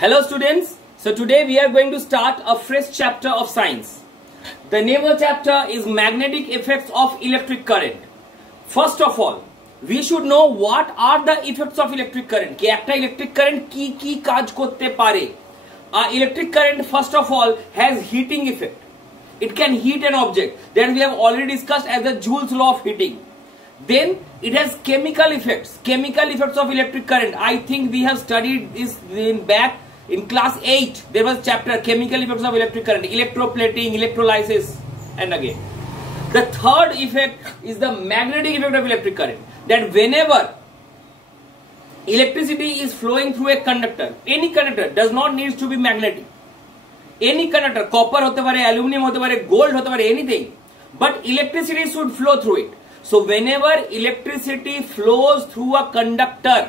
Hello students, so today we are going to start a fresh chapter of science. The name of the chapter is Magnetic Effects of Electric Current. First of all, we should know what are the effects of electric current. कि একটা electric current কি কাজ করতে পারে. Electric current first of all has heating effect. It can heat an object that we have already discussed as the Joule's law of heating. Then it has chemical effects. Chemical effects of electric current. I think we have studied this in class 8. There was chapter chemical effects of electric current, electroplating, electrolysis, and again. The third effect is the magnetic effect of electric current. That whenever electricity is flowing through a conductor, any conductor does not need to be magnetic. Any conductor, copper hote pare, aluminum hote pare, gold hote pare, anything. But electricity should flow through it. So whenever electricity flows through a conductor,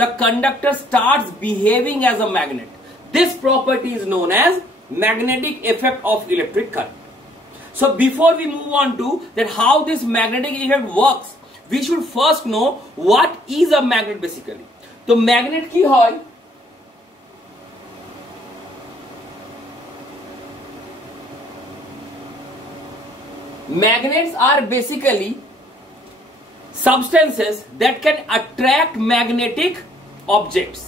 the conductor starts behaving as a magnet. This property is known as magnetic effect of electric current. So before we move on to that how this magnetic effect works, we should first know what is a magnet basically. So magnet ki hoy? Magnets are basically substances that can attract magnetic objects.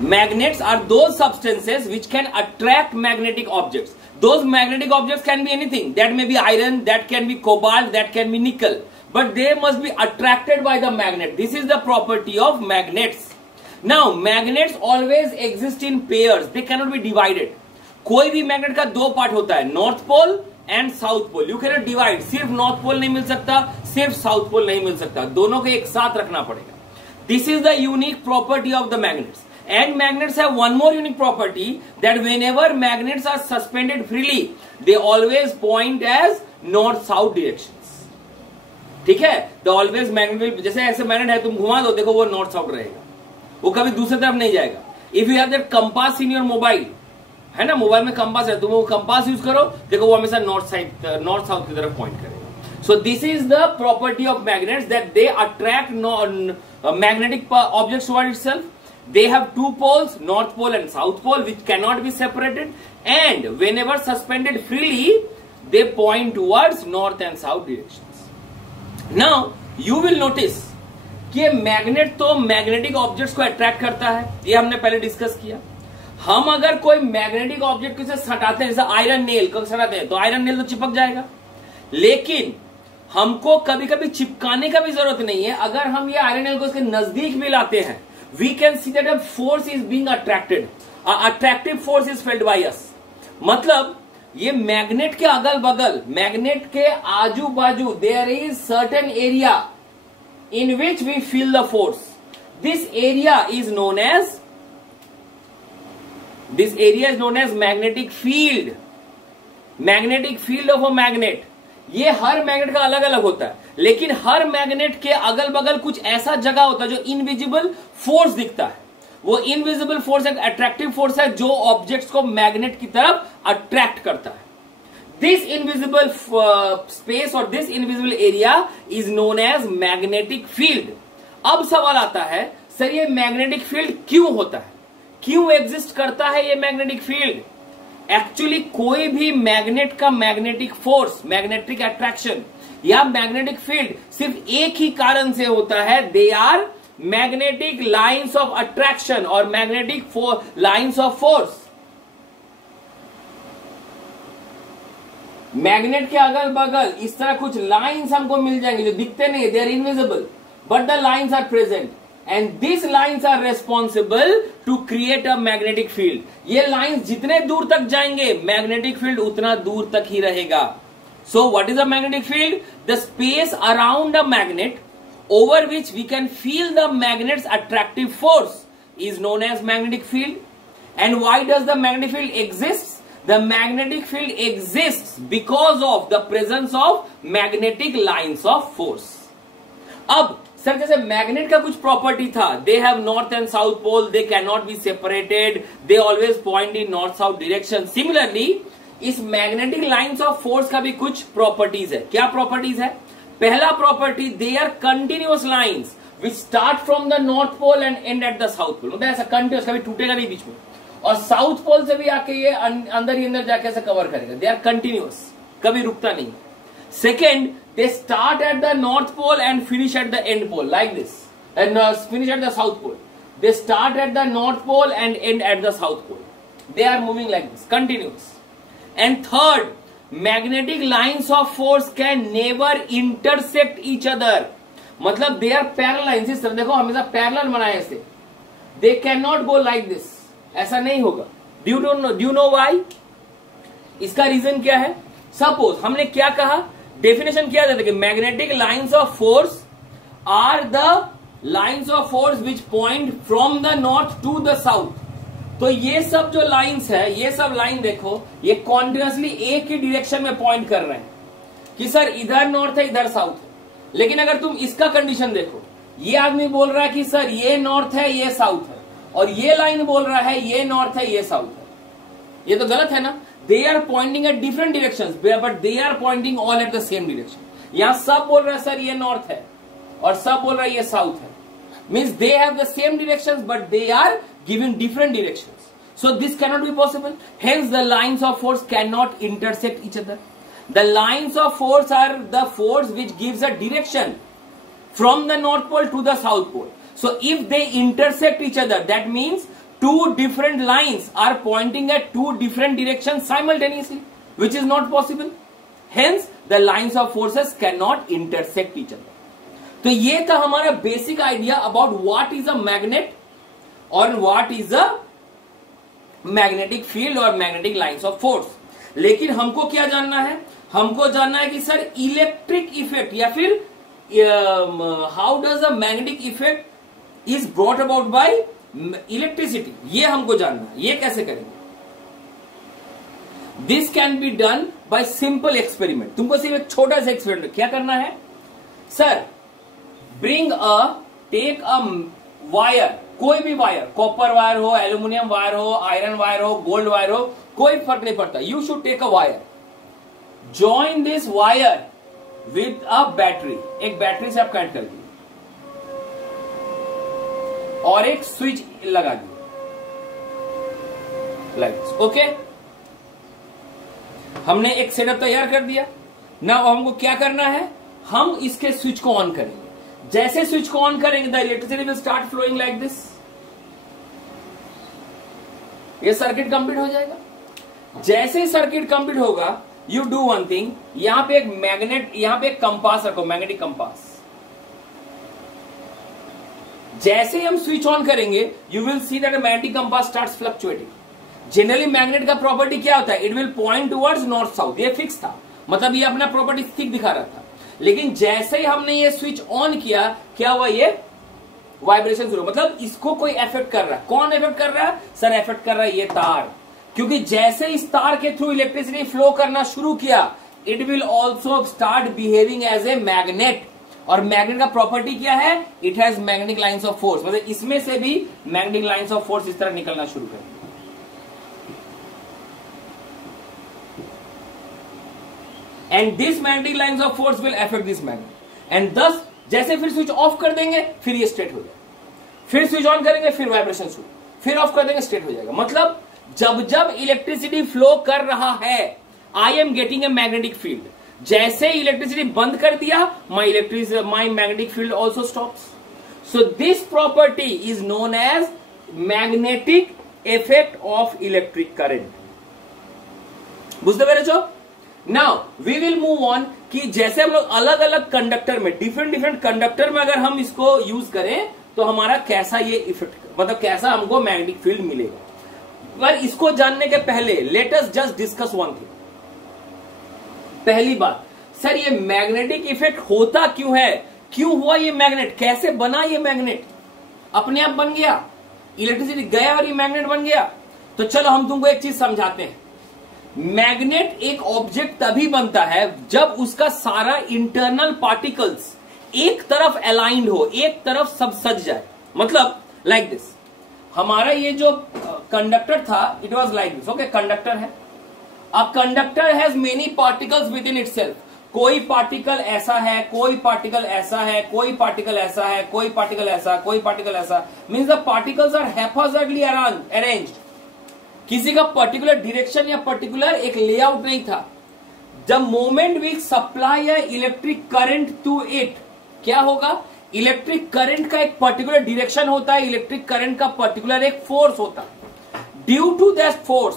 Magnets are those substances which can attract magnetic objects. Those magnetic objects can be anything. That may be iron, that can be cobalt, that can be nickel. But they must be attracted by the magnet. This is the property of magnets. Now, magnets always exist in pairs. They cannot be divided. कोई भी magnet का दो part होता है, North Pole and South Pole. You cannot divide. सिर्फ North Pole नहीं मिल सकता, सिर्फ South Pole नहीं मिल सकता. दोनों को एक साथ रखना पड़ेगा. This is the unique property of the magnets. And magnets have one more unique property that whenever magnets are suspended freely, they always point as north-south directions. ठीक है? The always magnet will, जैसे ऐसे magnet है तुम घुमा दो देखो वो north-south रहेगा. वो कभी दूसरी तरफ नहीं जाएगा. If you have that compass in your mobile, है ना, मोबाइल में कंपास है, तुम वो कंपास यूज करो, देखो वो हमेशा नॉर्थ साउथ की तरफ पॉइंट करेगा. सो this is the property of magnets that they attract magnetic objects toward itself. They have two poles, north pole and south pole, which cannot be separated, and whenever suspended freely, they point towards north and south directions. Now you will notice कि magnet तो magnetic objects को attract करता है, ये हमने पहले discuss किया. हम अगर कोई मैग्नेटिक ऑब्जेक्ट से सटाते हैं, जैसे आयरन नेल को सटाते हैं, तो आयरन नेल तो चिपक जाएगा. लेकिन हमको कभी कभी चिपकाने का भी जरूरत नहीं है. अगर हम ये आयरन नेल को इसके नजदीक भी लाते हैं, we can see that a force is being attracted. Attractive force is felt by us. मतलब ये मैग्नेट के अगल बगल, मैग्नेट के आजू बाजू, there is certain area in which we feel the force. This area is known as magnetic field. Magnetic field of a magnet. ये हर magnet का अलग अलग होता है, लेकिन हर मैग्नेट के अगल बगल कुछ ऐसा जगह होता है जो इनविजिबल फोर्स दिखता है. वो इनविजिबल फोर्स एक अट्रैक्टिव फोर्स है जो ऑब्जेक्ट्स को मैग्नेट की तरफ अट्रैक्ट करता है. दिस इनविजिबल स्पेस और this invisible area is known as magnetic field. अब सवाल आता है, सर ये मैग्नेटिक फील्ड क्यों होता है, क्यों एग्जिस्ट करता है ये मैग्नेटिक फील्ड? एक्चुअली कोई भी मैग्नेट का मैग्नेटिक फोर्स, मैग्नेटिक अट्रैक्शन या मैग्नेटिक फील्ड सिर्फ एक ही कारण से होता है. They are magnetic lines of attraction और magnetic lines of force. Magnet के अगल बगल इस तरह कुछ लाइंस हमको मिल जाएंगे जो दिखते नहीं, they are invisible, but the lines are present. And these lines are responsible to create a magnetic field. ये lines जितने दूर तक जाएंगे, magnetic field उतना दूर तक ही रहेगा. So what is a magnetic field? The space around a magnet over which we can feel the magnet's attractive force is known as magnetic field. And why does the magnetic field exist? The magnetic field exists because of the presence of magnetic lines of force. अब sir जैसे magnet का कुछ property था, they have north and south pole, they can not be separated, they always point in north south direction. Similarly इस magnetic lines of force का भी कुछ properties है. क्या प्रॉपर्टीज है? पहला property, they are continuous lines which start from the north pole and end at the south pole, मतलब ऐसा कंटिन्यूस, कभी टूटेगा नहीं बीच में, और साउथ पोल से भी आके ये अंदर ही अंदर जाके ऐसे कवर करेगा, दे आर कंटिन्यूस, कभी रुकता नहीं। Second, they start at the north pole and finish at the end pole like this, and finish at the south pole, they start at the north pole and end at the south pole, they are moving like this, continuous. And third, magnetic lines of force can never intersect each other, मतलब they are parallel lines, इस तरह देखो हमेशा parallel बनाए इसे, they cannot go like this, ऐसा नहीं होगा। do you know why? इसका रीजन क्या है? सपोज हमने क्या कहा, डेफिनेशन क्या देता है कि magnetic lines of force are the lines of force which point from the north to the south. तो ये सब जो लाइंस है, ये सब लाइन देखो, ये कॉन्टिन्यूसली एक ही डायरेक्शन में पॉइंट कर रहे हैं कि सर इधर नॉर्थ है इधर साउथ है। लेकिन अगर तुम इसका कंडीशन देखो, ये आदमी बोल रहा है कि सर ये नॉर्थ है ये साउथ है, और ये लाइन बोल रहा है ये नॉर्थ है ये साउथ है, ये तो गलत है ना। They are pointing at different directions but they are pointing all at the same direction. यहां सब बोल रहा है सर ये नॉर्थ है और सब बोल रहा है ये साउथ है, means they have the same directions but they are giving different directions. So this cannot be possible. Hence the lines of force cannot intersect each other. The lines of force are the force which gives a direction from the north pole to the south pole. So if they intersect each other, that means two different lines are pointing at two different directions simultaneously, which is not possible. Hence the lines of forces cannot intersect each other. तो ये था हमारा basic idea about what is a magnet और what is a magnetic field और magnetic lines of force. लेकिन हमको क्या जानना है, हमको जानना है कि सर इलेक्ट्रिक इफेक्ट या फिर how does a magnetic effect is brought about by electricity, ये हमको जानना है। ये कैसे करेंगे? This can be done by simple experiment. तुमको सिर्फ एक छोटा सा एक्सपेरिमेंट क्या करना है, सर टेक अ वायर, कोई भी वायर, कॉपर वायर हो, एल्यूमिनियम वायर हो, आयरन वायर हो, गोल्ड वायर हो, कोई फर्क नहीं पड़ता। You should take a wire, join this wire with a battery, एक बैटरी से आप कनेक्ट कर दिए और एक स्विच लगा दिए लाइक दिस। ओके, हमने एक सेटअप तैयार कर दिया। नाउ हमको क्या करना है, हम इसके स्विच को ऑन करेंगे। जैसे स्विच को ऑन करेंगे the electricity will start flowing like this, ये सर्किट कंप्लीट हो जाएगा। जैसे सर्किट कंप्लीट होगा, यू डू वन थिंग, यहां पे एक मैग्नेट, यहां पे एक कंपास रखो, मैग्नेटिक कंपास। जैसे हम स्विच ऑन करेंगे, you will see that magnetic compass starts fluctuating. Generally magnet का प्रॉपर्टी क्या होता है, it will point towards north south, ये फिक्स था, मतलब ये अपना प्रॉपर्टी ठीक दिखा रहा था। लेकिन जैसे ही हमने ये स्विच ऑन किया, क्या हुआ, ये वाइब्रेशन शुरू, मतलब इसको कोई इफेक्ट कर रहा है। कौन इफेक्ट कर रहा है, सर इफेक्ट कर रहा है ये तार, क्योंकि जैसे इस तार के थ्रू इलेक्ट्रिसिटी फ्लो करना शुरू किया, it will also start behaving as a magnet. और मैग्नेट का प्रॉपर्टी क्या है, it has magnetic lines of force, मतलब इसमें से भी मैग्नेटिक लाइंस ऑफ फोर्स इस तरह निकलना शुरू कर। And this magnetic lines of force will affect this magnet, and दस जैसे फिर स्विच ऑफ कर देंगे, फिर ये स्ट्रेट हो जाएगा, फिर स्विच ऑन करेंगे, फिर वाइब्रेशन शुरू, फिर ऑफ कर देंगे, स्ट्रेट हो जाएगा। मतलब जब जब इलेक्ट्रिसिटी फ्लो कर रहा है, I am getting a magnetic field. जैसे इलेक्ट्रिसिटी बंद कर दिया, my magnetic field also stops. So this property is known as magnetic effect of electric current. बुझते पेरेछो? Now we will move on कि जैसे हम लोग अलग अलग कंडक्टर में, डिफरेंट डिफरेंट कंडक्टर में अगर हम इसको यूज करें तो हमारा कैसा ये इफेक्ट, मतलब कैसा हमको मैग्नेटिक फील्ड मिलेगा। पर इसको जानने के पहले let us just discuss one thing. पहली बात, सर ये मैग्नेटिक इफेक्ट होता क्यों है, क्यों हुआ ये मैग्नेट, कैसे बना ये मैग्नेट, अपने आप बन गया, इलेक्ट्रिसिटी गया और ये मैग्नेट बन गया। तो चलो हम तुमको एक चीज समझाते हैं। मैग्नेट एक ऑब्जेक्ट तभी बनता है जब उसका सारा इंटरनल पार्टिकल्स एक तरफ अलाइंड हो, एक तरफ सब सज जाए। मतलब लाइक दिस, हमारा ये जो कंडक्टर था, it was like this. Okay, conductor है, a conductor has many particles within itself. कोई पार्टिकल ऐसा है, कोई पार्टिकल ऐसा है, कोई पार्टिकल ऐसा है, कोई पार्टिकल ऐसा, कोई पार्टिकल ऐसा, means the particles are haphazardly arranged. किसी का पर्टिकुलर डायरेक्शन या पर्टिकुलर एक लेआउट नहीं था। The moment we supply a electric current to it, क्या होगा? इलेक्ट्रिक करंट का एक पर्टिकुलर डायरेक्शन होता है, इलेक्ट्रिक करंट का पर्टिकुलर एक फोर्स होता है। Due to that force,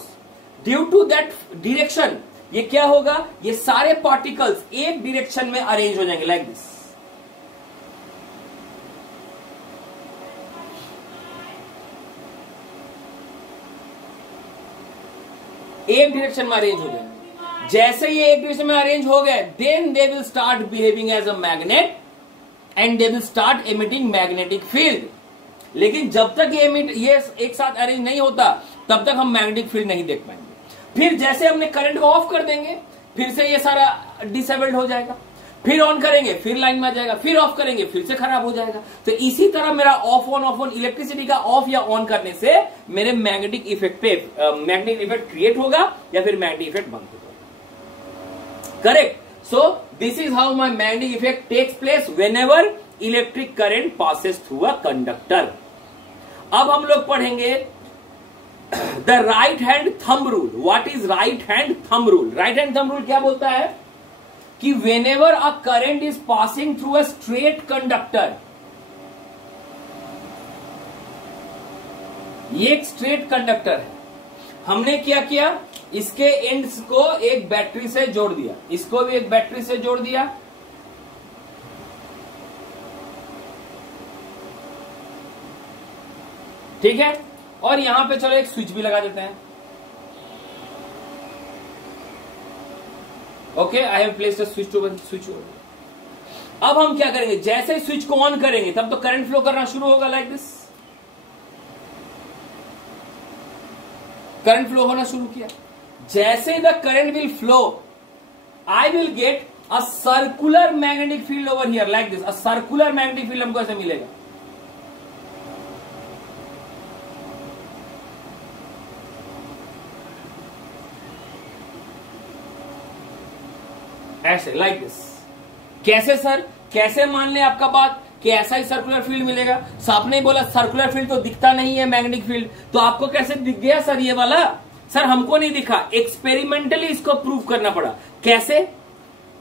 due to that direction, ये क्या होगा? ये सारे पार्टिकल्स एक डायरेक्शन में अरेंज हो जाएंगे लाइक दिस। एक डायरेक्शन में अरेंज हो जाएंगे। जैसे ये एक डायरेक्शन में अरेंज हो गए, then they will start behaving as a magnet and they will start emitting magnetic field. लेकिन जब तक ये एक साथ अरेंज नहीं होता, तब तक हम मैग्नेटिक फील्ड नहीं देख पाएंगे। फिर जैसे हमने करंट को ऑफ कर देंगे, फिर से ये सारा डिसेबल्ड हो जाएगा, फिर ऑन करेंगे फिर लाइन में आ जाएगा, फिर ऑफ करेंगे फिर से खराब हो जाएगा। तो इसी तरह मेरा ऑफ ऑन इलेक्ट्रिसिटी का ऑफ या ऑन करने से मेरे मैग्नेटिक इफेक्ट पे मैग्नेटिक इफेक्ट क्रिएट होगा या फिर मैग्नेटिक इफेक्ट बंद होगा। Correct? So this is how my magnetic effect takes place whenever electric current passes through a conductor. अब हम लोग पढ़ेंगे the right hand thumb rule. What is right hand thumb rule? Right hand thumb rule क्या बोलता है कि whenever a current is passing through a straight conductor, ये एक स्ट्रेट कंडक्टर है, हमने क्या किया? इसके एंड्स को एक बैटरी से जोड़ दिया, इसको भी एक बैटरी से जोड़ दिया, ठीक है। और यहां पे चलो एक स्विच भी लगा देते हैं। Okay, I have placed a switch over. अब हम क्या करेंगे? जैसे स्विच को ऑन करेंगे तब तो करंट फ्लो करना शुरू होगा लाइक दिस। करंट फ्लो होना शुरू किया। जैसे the current will flow, I will get a circular magnetic field over here like this. A circular magnetic field हमको ऐसे मिलेगा। ऐसे लाइक दिस। कैसे सर? कैसे मान ले आपका बात कि ऐसा ही सर्कुलर फील्ड मिलेगा? सो आपने बोला सर्कुलर फील्ड तो दिखता नहीं है मैग्नेटिक फील्ड, तो आपको कैसे दिख गया सर ये वाला? सर हमको नहीं दिखा, एक्सपेरिमेंटली इसको प्रूव करना पड़ा। कैसे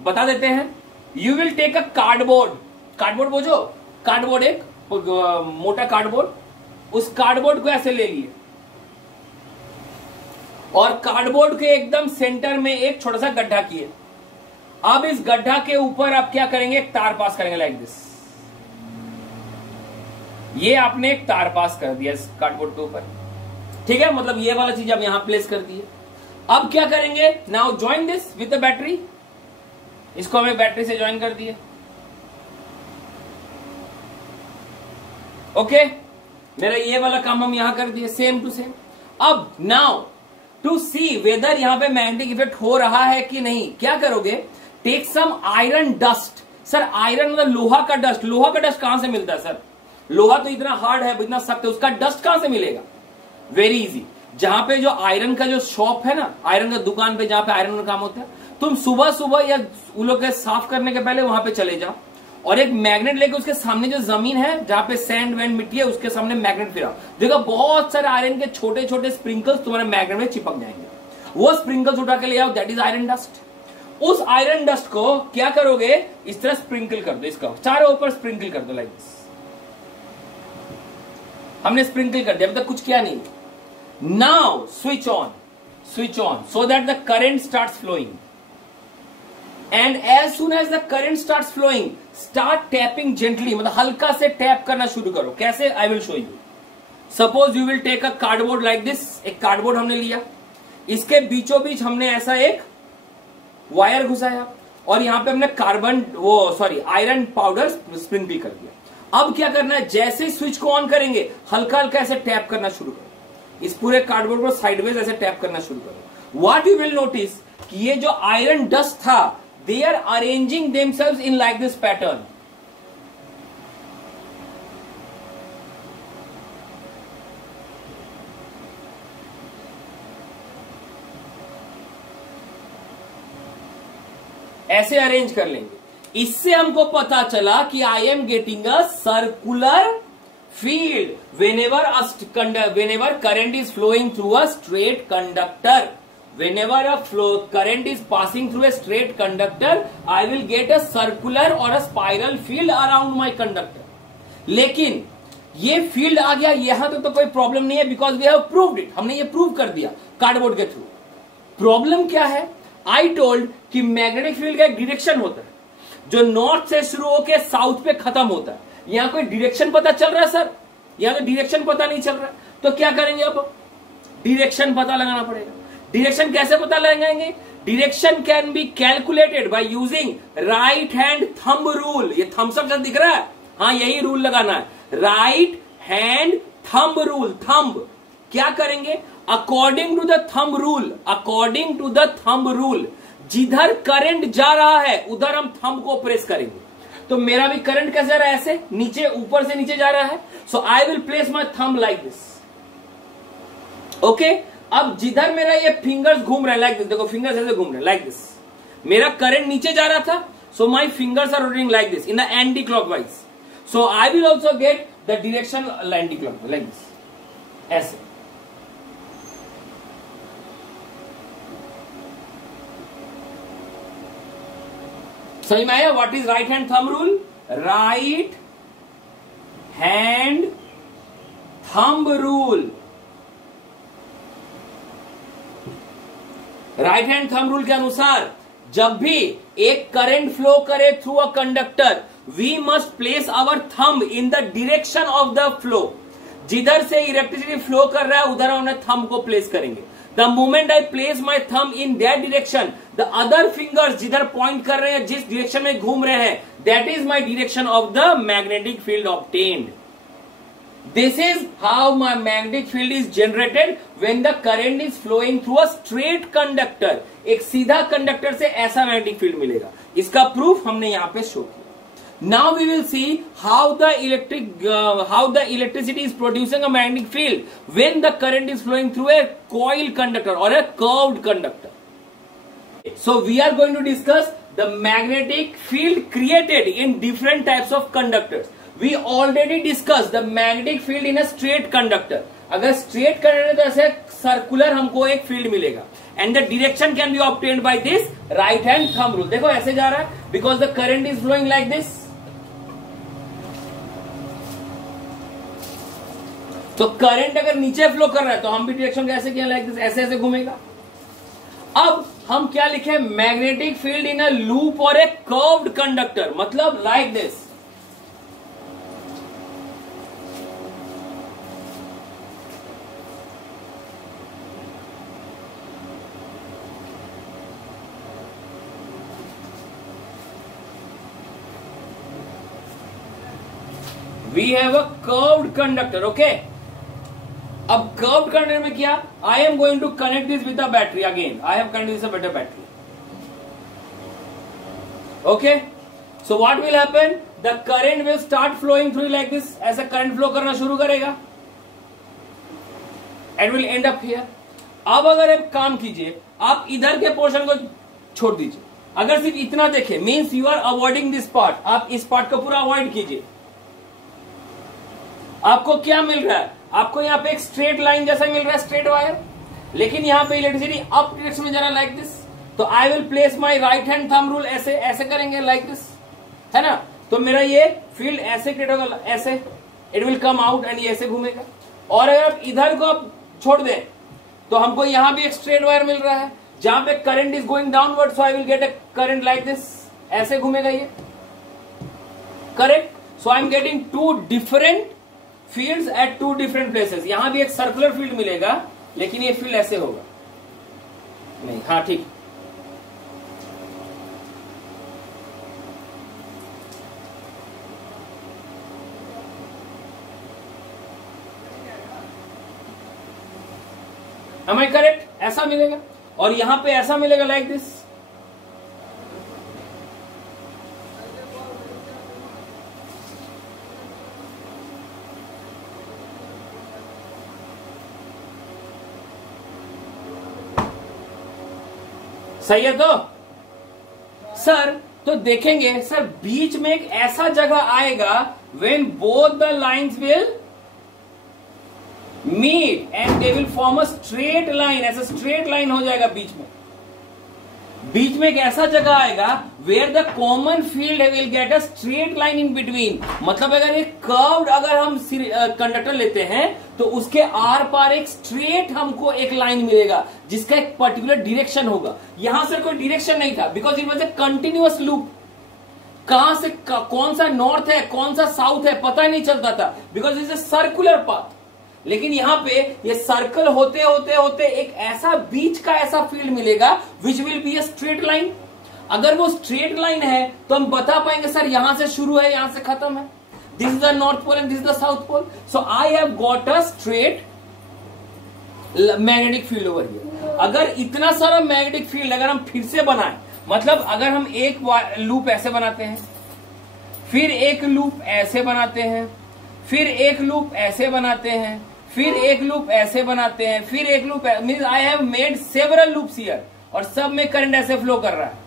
बता देते हैं। You will take a cardboard, cardboard बोझो, कार्डबोर्ड एक मोटा कार्डबोर्ड, उस कार्डबोर्ड को ऐसे ले लिए और कार्डबोर्ड के एकदम सेंटर में एक छोटा सा गड्ढा किए। अब इस गड्ढा के ऊपर आप क्या करेंगे? एक तार पास करेंगे लाइक दिस। ये आपने एक तार पास कर दिया इस कार्डबोर्ड के ऊपर, ठीक है। मतलब ये वाला चीज आप यहां प्लेस कर दिए। अब क्या करेंगे? Now join this with the battery. इसको हमें बैटरी से ज्वाइन कर दिए। ओके, मेरा ये वाला काम हम यहां कर दिए, सेम टू सेम। अब नाउ टू सी वेदर यहां पे मैग्नेटिक इफेक्ट हो रहा है कि नहीं, क्या करोगे? Take some iron dust. Sir iron मतलब लोहा का डस्ट। लोहा का डस्ट कहां से मिलता है सर? लोहा तो इतना हार्ड है, इतना सख्त है, उसका डस्ट कहां से मिलेगा? Very easy. जहां पे जो आयरन का जो शॉप है ना, आयरन का दुकान पे जहां पे आयरन का काम होता है, तुम सुबह सुबह या उन लोग के साफ करने के पहले वहां पे चले जाओ और एक मैग्नेट लेके उसके सामने जो जमीन है जहां पे सैंड वैंड मिट्टी है उसके सामने मैग्नेट फिराओ। देखो बहुत सारे आयरन के छोटे छोटे स्प्रिंकल्स तुम्हारे मैग्नेट में चिपक जाएंगे। वो स्प्रिंकल्स उठा के ले आओ, दैट इज आयरन डस्ट। उस आयरन डस्ट को क्या करोगे? इस तरह स्प्रिंकल कर दो, इसका चारों ऊपर स्प्रिंकल कर दो लाइक दिस। हमने स्प्रिंकल कर दिया, अभी तक कुछ किया नहीं। Now switch on so that the current starts flowing, and as soon as the current starts flowing start tapping gently, मतलब हल्का से टैप करना शुरू करो। कैसे? I will show you. Suppose you will take a cardboard like this। एक cardboard हमने लिया, इसके बीचों बीच हमने ऐसा एक वायर घुसाया और यहां पे हमने आयरन पाउडर स्प्रिंकल कर दिया। अब क्या करना है? जैसे स्विच को ऑन करेंगे हल्का हल्का ऐसे टैप करना शुरू करो, इस पूरे कार्डबोर्ड को साइडवेज ऐसे टैप करना शुरू करो। व्हाट यू विल नोटिस कि ये जो आयरन डस्ट था, they are arranging themselves in like this pattern. ऐसे अरेंज कर लेंगे। इससे हमको पता चला कि I am getting a circular field whenever current is flowing through a straight conductor. Whenever a current is passing through a straight conductor, I will get a circular or a spiral field around my conductor. लेकिन ये field आ गया यहां तो कोई problem नहीं है, because we have proved it, हमने ये प्रूव कर दिया कार्डबोर्ड के थ्रू। प्रॉब्लम क्या है? आई टोल्ड कि मैग्नेटिक फील्ड का एक डायरेक्शन होता है जो नॉर्थ से शुरू होकर साउथ पे खत्म होता है। यहां कोई डायरेक्शन पता चल रहा है सर? यहां तो डायरेक्शन पता नहीं चल रहा है, तो क्या करेंगे? अब डायरेक्शन पता लगाना पड़ेगा। डायरेक्शन कैसे पता लगाएंगे? Direction can be calculated by using right hand thumb rule. ये थम्स अप दिख रहा है? हाँ, यही रूल लगाना है, right hand thumb rule. Thumb क्या करेंगे? According to the thumb rule, according to the thumb rule, जिधर करंट जा रहा है उधर हम थंब को प्रेस करेंगे। तो मेरा भी करंट कैसे जा रहा है? ऐसे नीचे, ऊपर से नीचे जा रहा है। So I will place my thumb like this. Okay, अब जिधर मेरा ये फिंगर्स घूम रहे हैं लाइक दिस, देखो फिंगर्स ऐसे घूम रहे हैं लाइक दिस, मेरा करंट नीचे जा रहा था, so my fingers are rotating like this in the anti clockwise. So I will also get the direction anti clockwise like this, ऐसे। समझ में आया? What is right hand thumb rule? Right hand thumb rule, right hand thumb rule के अनुसार जब भी एक current flow करे through a conductor, we must place our thumb in the direction of the flow. जिधर से इलेक्ट्रिसिटी फ्लो कर रहा है उधर हमने थंब को प्लेस करेंगे। The moment I place my thumb in that direction, the other fingers जिधर पॉइंट कर रहे हैं, जिस डायरेक्शन में घूम रहे हैं, that is my direction of the magnetic field obtained. This is how my magnetic field is generated when the current is flowing through a straight conductor. एक सीधा कंडक्टर से ऐसा मैग्नेटिक फील्ड मिलेगा। इसका प्रूफ हमने यहां पे शो किया। Now we will see how the electricity is producing a magnetic field when the current is flowing through a coil conductor or a curved conductor. So we are going to discuss the magnetic field created in different types of conductors. We already discussed the magnetic field in a straight conductor. अगर straight conductor तो ऐसे circular हमको एक field मिलेगा, and the direction can be obtained by this right hand thumb rule. देखो ऐसे जा रहा है because the current is flowing like this. तो करंट अगर नीचे फ्लो कर रहा है तो हम भी डायरेक्शन कैसे किया? लाइक दिस, ऐसे ऐसे घूमेगा। अब हम क्या लिखे? Magnetic field in a loop और ए कर्व्ड कंडक्टर, मतलब like this. We have a curved conductor, okay? अब curved conductor में क्या? I am going to connect this with a battery again. I have connected this with a battery. Okay? So what will happen? The current will start flowing through like this. ऐसा current flow करना शुरू करेगा. And will end up here. अब अगर आप काम कीजिए, आप इधर के पोर्शन को छोड़ दीजिए। अगर सिर्फ इतना देखें, means you are avoiding this part. आप इस पार्ट को पूरा अवॉइड कीजिए। आपको क्या मिल रहा है? आपको यहाँ पे एक स्ट्रेट लाइन जैसा मिल रहा है, स्ट्रेट वायर, लेकिन यहाँ पे इलेक्ट्रिसिटी अप डायरेक्शन में जा रहा है लाइक दिस। तो आई will place my right hand thumb rule, ऐसे ऐसे करेंगे लाइक दिस, है ना? तो मेरा ये फील्ड ऐसे क्रिएट होगा, ऐसे it will come out and ये ऐसे घूमेगा। और अगर आप इधर को आप छोड़ दें तो हमको यहाँ भी एक स्ट्रेट वायर मिल रहा है जहां पे current is going downward, so I will get a current like this, ऐसे घूमेगा ये, correct? So I am getting two different fields at two different places. यहां भी एक सर्कुलर फील्ड मिलेगा, लेकिन ये फील्ड ऐसे होगा नहीं। हाँ ठीक, am I correct? ऐसा मिलेगा और यहां पे ऐसा मिलेगा लाइक दिस। सही है? तो सर तो देखेंगे सर बीच में एक ऐसा जगह आएगा when both the lines will meet and they will form a straight line, ऐसा स्ट्रेट लाइन हो जाएगा बीच में एक ऐसा जगह आएगा where the common field will get a straight line in between. मतलब अगर एक कर्व्ड अगर हम कंडक्टर लेते हैं तो उसके आर पार एक स्ट्रेट हमको एक लाइन मिलेगा जिसका एक पर्टिकुलर डायरेक्शन होगा। यहां से कोई डायरेक्शन नहीं था because it was a continuous loop. कहां से कौन सा नॉर्थ है कौन सा साउथ है पता नहीं चलता था because it's a circular path. लेकिन यहां पे ये सर्कल होते होते होते एक ऐसा बीच का ऐसा फील्ड मिलेगा which will be a straight line. अगर वो स्ट्रेट लाइन है तो हम बता पाएंगे सर यहां से शुरू है यहां से खत्म है, this is the north pole and this is the south pole. So I have got a straight magnetic field over here. अगर इतना सारा मैग्नेटिक फील्ड अगर हम फिर से बनाएं, मतलब अगर हम एक लूप ऐसे बनाते हैं, फिर एक लूप ऐसे बनाते हैं, फिर एक लूप ऐसे बनाते हैं, फिर एक लूप ऐसे बनाते हैं, फिर एक loop, means I have made several loops here और सब में करंट ऐसे फ्लो कर रहा है।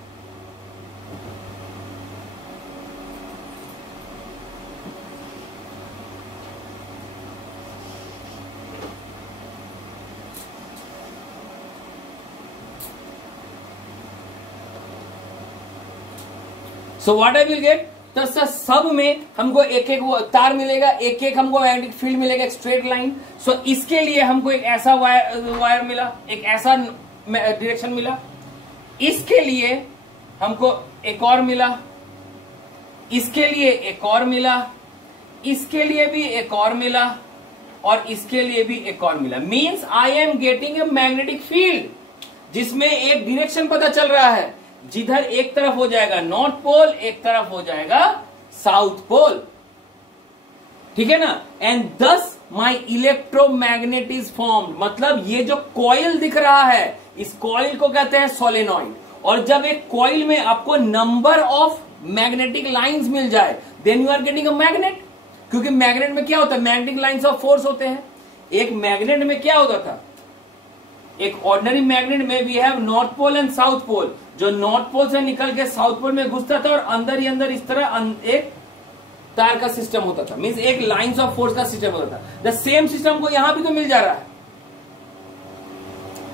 So what I will gate, तो सब में हमको एक एक तार मिलेगा, एक एक हमको मैग्नेटिक फील्ड मिलेगा, एक स्ट्रेट लाइन। सो इसके लिए हमको एक ऐसा वायर मिला, एक ऐसा डायरेक्शन मिला, इसके लिए हमको एक और मिला, इसके लिए एक और मिला, इसके लिए भी एक और मिला और इसके लिए भी एक और मिला। Means I am getting a magnetic field जिसमें एक डायरेक्शन पता चल रहा है, जिधर एक तरफ हो जाएगा नॉर्थ पोल, एक तरफ हो जाएगा साउथ पोल, ठीक है ना। एंड दस माई इलेक्ट्रोमैग्नेट इज फॉर्म्ड, मतलब ये जो कॉइल दिख रहा है इस कॉइल को कहते हैं सोलेनॉइड। और जब एक कॉइल में आपको नंबर ऑफ मैग्नेटिक लाइंस मिल जाए then you are getting a magnet. क्योंकि मैग्नेट में क्या होता है, मैग्नेटिक लाइंस ऑफ फोर्स होते हैं। एक मैग्नेट में क्या होता था, एक ऑर्डिनरी मैग्नेट में we have north pole and south pole. जो नॉर्थ पोल से निकल के साउथ पोल में घुसता था और अंदर ही अंदर इस तरह एक तार का सिस्टम होता था, मींस एक लाइंस ऑफ फोर्स का सिस्टम होता था। द सेम सिस्टम को यहां भी तो मिल जा रहा है,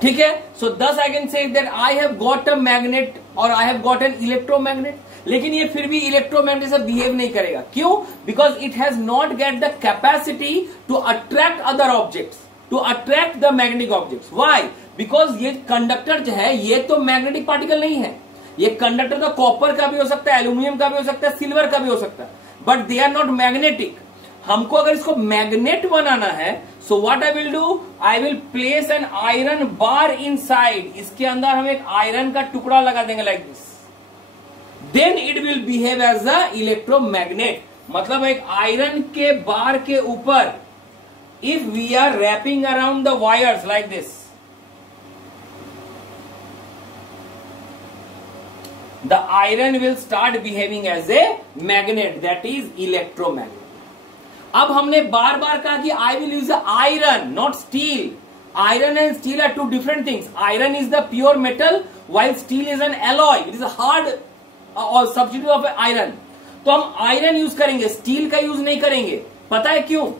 ठीक है। So thus I can say that I have got a magnet और I have got an electromagnet. लेकिन ये फिर भी इलेक्ट्रोमैग्नेट से बिहेव नहीं करेगा, क्यों? Because it has not get the capacity to attract other objects, to attract the magnetic objects. Why? Because ये कंडक्टर जो है ये तो मैग्नेटिक पार्टिकल नहीं है। ये कंडक्टर तो कॉपर का भी हो सकता है, एल्यूमिनियम का भी हो सकता है, सिल्वर का भी हो सकता है, but they are not magnetic. हमको अगर इसको मैग्नेट बनाना है, so what I will do, I will place an iron bar inside. इसके अंदर हम एक आयरन का टुकड़ा लगा देंगे like this, then it will behave as a electromagnet. मतलब एक आयरन के बार के ऊपर if we are wrapping around the wires like this, the iron will start behaving as a magnet, that is electromagnet। अब हमने बार बार कहा कि I will use iron not steel। Iron and steel are two different things। Iron is the pure metal while steel is an alloy, it is a hard or substitute of iron। तो हम iron use करेंगे, steel का use नहीं करेंगे। पता है क्यों?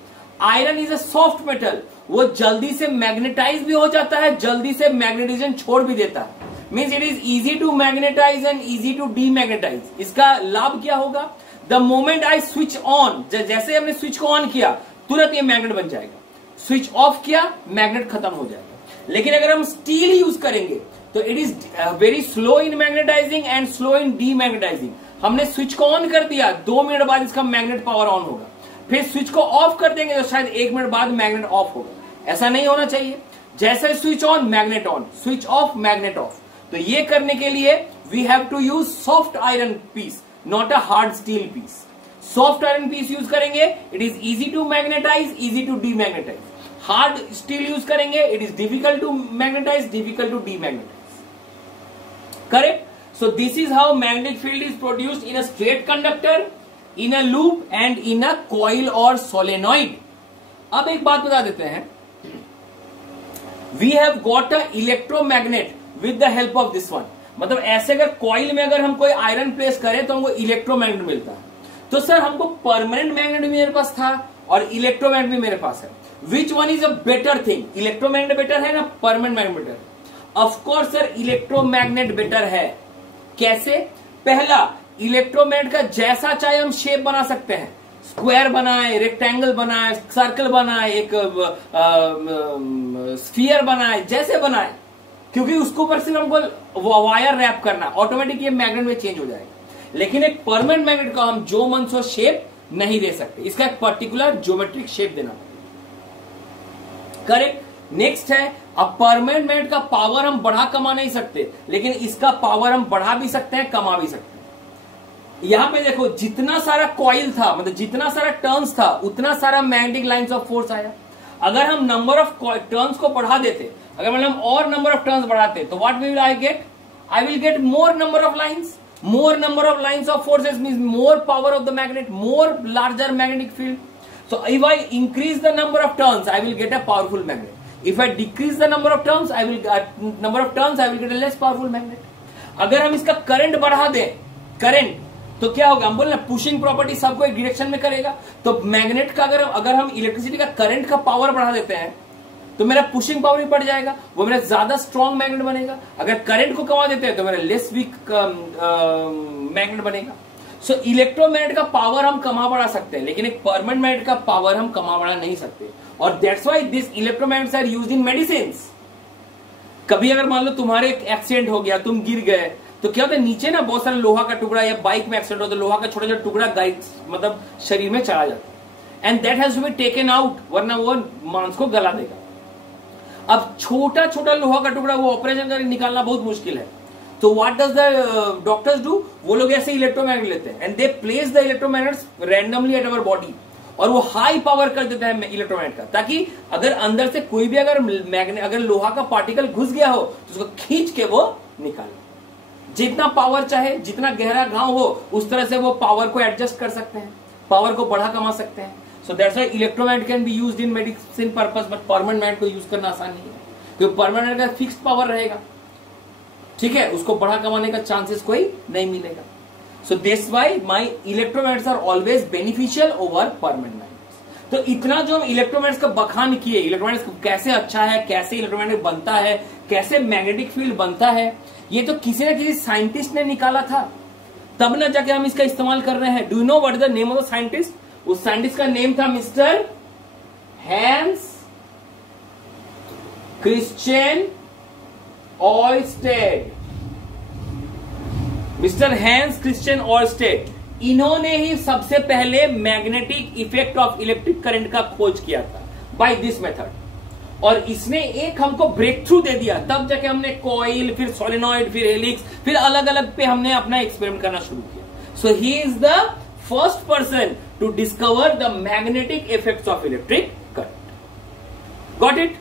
Iron is a soft metal, वो जल्दी से मैग्नेटाइज भी हो जाता है, जल्दी से मैग्नेटिज्म छोड़ भी देता है। Means it is easy to magnetise and easy to demagnetise. इसका लाभ क्या होगा? The moment I switch on, जैसे हमने स्विच को ऑन किया तुरंत ये मैग्नेट बन जाएगा, स्विच ऑफ किया मैग्नेट खत्म हो जाएगा। लेकिन अगर हम स्टील यूज करेंगे तो it is very slow in magnetising and slow in demagnetising. हमने स्विच को ऑन कर दिया, 2 मिनट बाद इसका मैग्नेट पावर ऑन होगा, फिर स्विच को ऑफ कर देंगे तो शायद 1 मिनट बाद मैग्नेट ऑफ होगा। ऐसा नहीं होना चाहिए, जैसे switch on magnet on, switch off magnet off. तो ये करने के लिए we have to use soft iron piece, not a hard steel piece. Soft iron piece use करेंगे, it is easy to magnetize, easy to demagnetize. Hard steel use करेंगे, it is difficult to magnetize, difficult to demagnetize. Correct? So this is how magnetic field is produced in a straight conductor, in a loop and in a coil or solenoid। अब एक बात बता देते हैं, we have got a electromagnet with the help of this one। मतलब ऐसे अगर coil में अगर हम कोई आयरन प्लेस करें तो हमको इलेक्ट्रोमैग्नेट मिलता है। तो सर हमको परमानेंट मैग्नेट भी मेरे पास था और इलेक्ट्रोमैग्नेट भी मेरे पास है, which one is a better thing? Electromagnet better है ना permanent magnet better? Of course sir electromagnet better है। कैसे? पहला, इलेक्ट्रोमैग्नेट का जैसा चाहे हम शेप बना सकते हैं, स्क्वायर बनाए, रेक्टेंगल बनाए, सर्कल बनाए, एक स्फीयर बनाए, जैसे बनाए, क्योंकि उसको ऊपर सिर्फ हमको वायर रैप करना, ऑटोमेटिक ये मैग्नेट में चेंज हो जाएगा। लेकिन एक परमानेंट मैग्नेट का हम जो मन सो शेप नहीं दे सकते, इसका एक पर्टिकुलर ज्योमेट्रिक शेप देना पड़ेगा। करेक्ट। नेक्स्ट है, अब परमानेंट मैग्नेट का पावर हम बढ़ा कमा नहीं सकते, लेकिन इसका पावर हम बढ़ा भी सकते हैं, कमा भी सकते हैं। यहां पे देखो, जितना सारा कॉइल था, मतलब जितना सारा टर्न्स था, उतना सारा मैग्नेटिक लाइंस ऑफ फोर्स आया। अगर हम नंबर ऑफ टर्न्स को बढ़ा देते, अगर मतलब और नंबर ऑफ टर्न्स बढ़ाते, तो what will I get? I will get more number of lines. More number of lines of forces means more power of the magnet, more larger magnetic field. So if I increase the number of turns, I will get a powerful magnet. If I decrease the number of turns, I will get a less powerful magnet. अगर हम इसका current बढ़ा दें, current, तो क्या होगा? हम बोले ना पुशिंग प्रॉपर्टी सबको एक डायरेक्शन में करेगा। तो मैग्नेट का अगर हम इलेक्ट्रिसिटी का करंट का पावर बढ़ा देते हैं तो मेरा पुशिंग पावर भी बढ़ जाएगा, वो मेरा ज्यादा स्ट्रॉन्ग मैग्नेट बनेगा। अगर करंट को कमा देते हैं तो मेरा लेस वीक मैग्नेट बनेगा। सो इलेक्ट्रोमैग्नेट का पावर हम कमा बढ़ा सकते हैं, लेकिन एक परमानेंट मैग्नेट का पावर हम कमा बढ़ा नहीं सकते। और that's why this electromagnets are used in medicines. कभी अगर मान लो तुम्हारे एक्सीडेंट हो गया, तुम गिर गए, तो क्या होता है, नीचे ना बहुत सारा लोहा का टुकड़ा, या बाइक में एक्सीडेंट होता है, लोहा का छोटा छोटा टुकड़ा मतलब शरीर में चला जाता है, and that has to be taken out, वरना वो मांस को गला देगा। अब छोटा छोटा लोहा का टुकड़ा वो ऑपरेशन करके निकालना बहुत मुश्किल है। तो what does the doctors do? वो लोग ऐसे इलेक्ट्रोमैग्नेट लेते हैं and they place the electromagnets randomly at our body, और वो हाई पावर कर देते हैं इलेक्ट्रोमैग्नेट का, ताकि अगर अंदर से कोई भी अगर लोहा का पार्टिकल घुस गया हो तो उसको खींच के वो निकाले। जितना पावर चाहे, जितना गहरा घाव हो, उस तरह से वो पावर को एडजस्ट कर सकते हैं, पावर को बढ़ा कमा सकते हैं। So that's why electromagnet can be used in medicine purpose, but permanent magnet को यूज करना आसान नहीं है, क्योंकि परमानेंट का फिक्स्ड पावर रहेगा, ठीक है, उसको बढ़ा कमाने का चांसेस कोई नहीं मिलेगा। So that's why my electromagnets are always beneficial over permanent magnets। तो इतना जो हम इलेक्ट्रोमैग्नेट्स का बखान किए, इलेक्ट्रोमैग्नेट्स कैसे अच्छा है, कैसे इलेक्ट्रोमैग्नेट बनता है, कैसे मैग्नेटिक फील्ड बनता है, ये तो किसी न किसी साइंटिस्ट ने निकाला था, तब ना जाके हम इसका इस्तेमाल कर रहे हैं। Do you know what is the name of the scientist? उस साइंटिस्ट का नेम था mister Hans Christian Oersted. Mister Hans Christian Oersted, इन्होंने ही सबसे पहले magnetic effect of electric current का खोज किया था बाय दिस मेथड, और इसने एक हमको ब्रेक थ्रू दे दिया। तब जाके हमने कॉइल, फिर सोलेनॉइड, फिर हेलिक्स, फिर अलग अलग पे हमने अपना एक्सपेरिमेंट करना शुरू किया। So he is the first person to discover the magnetic effects of electric current. Got it?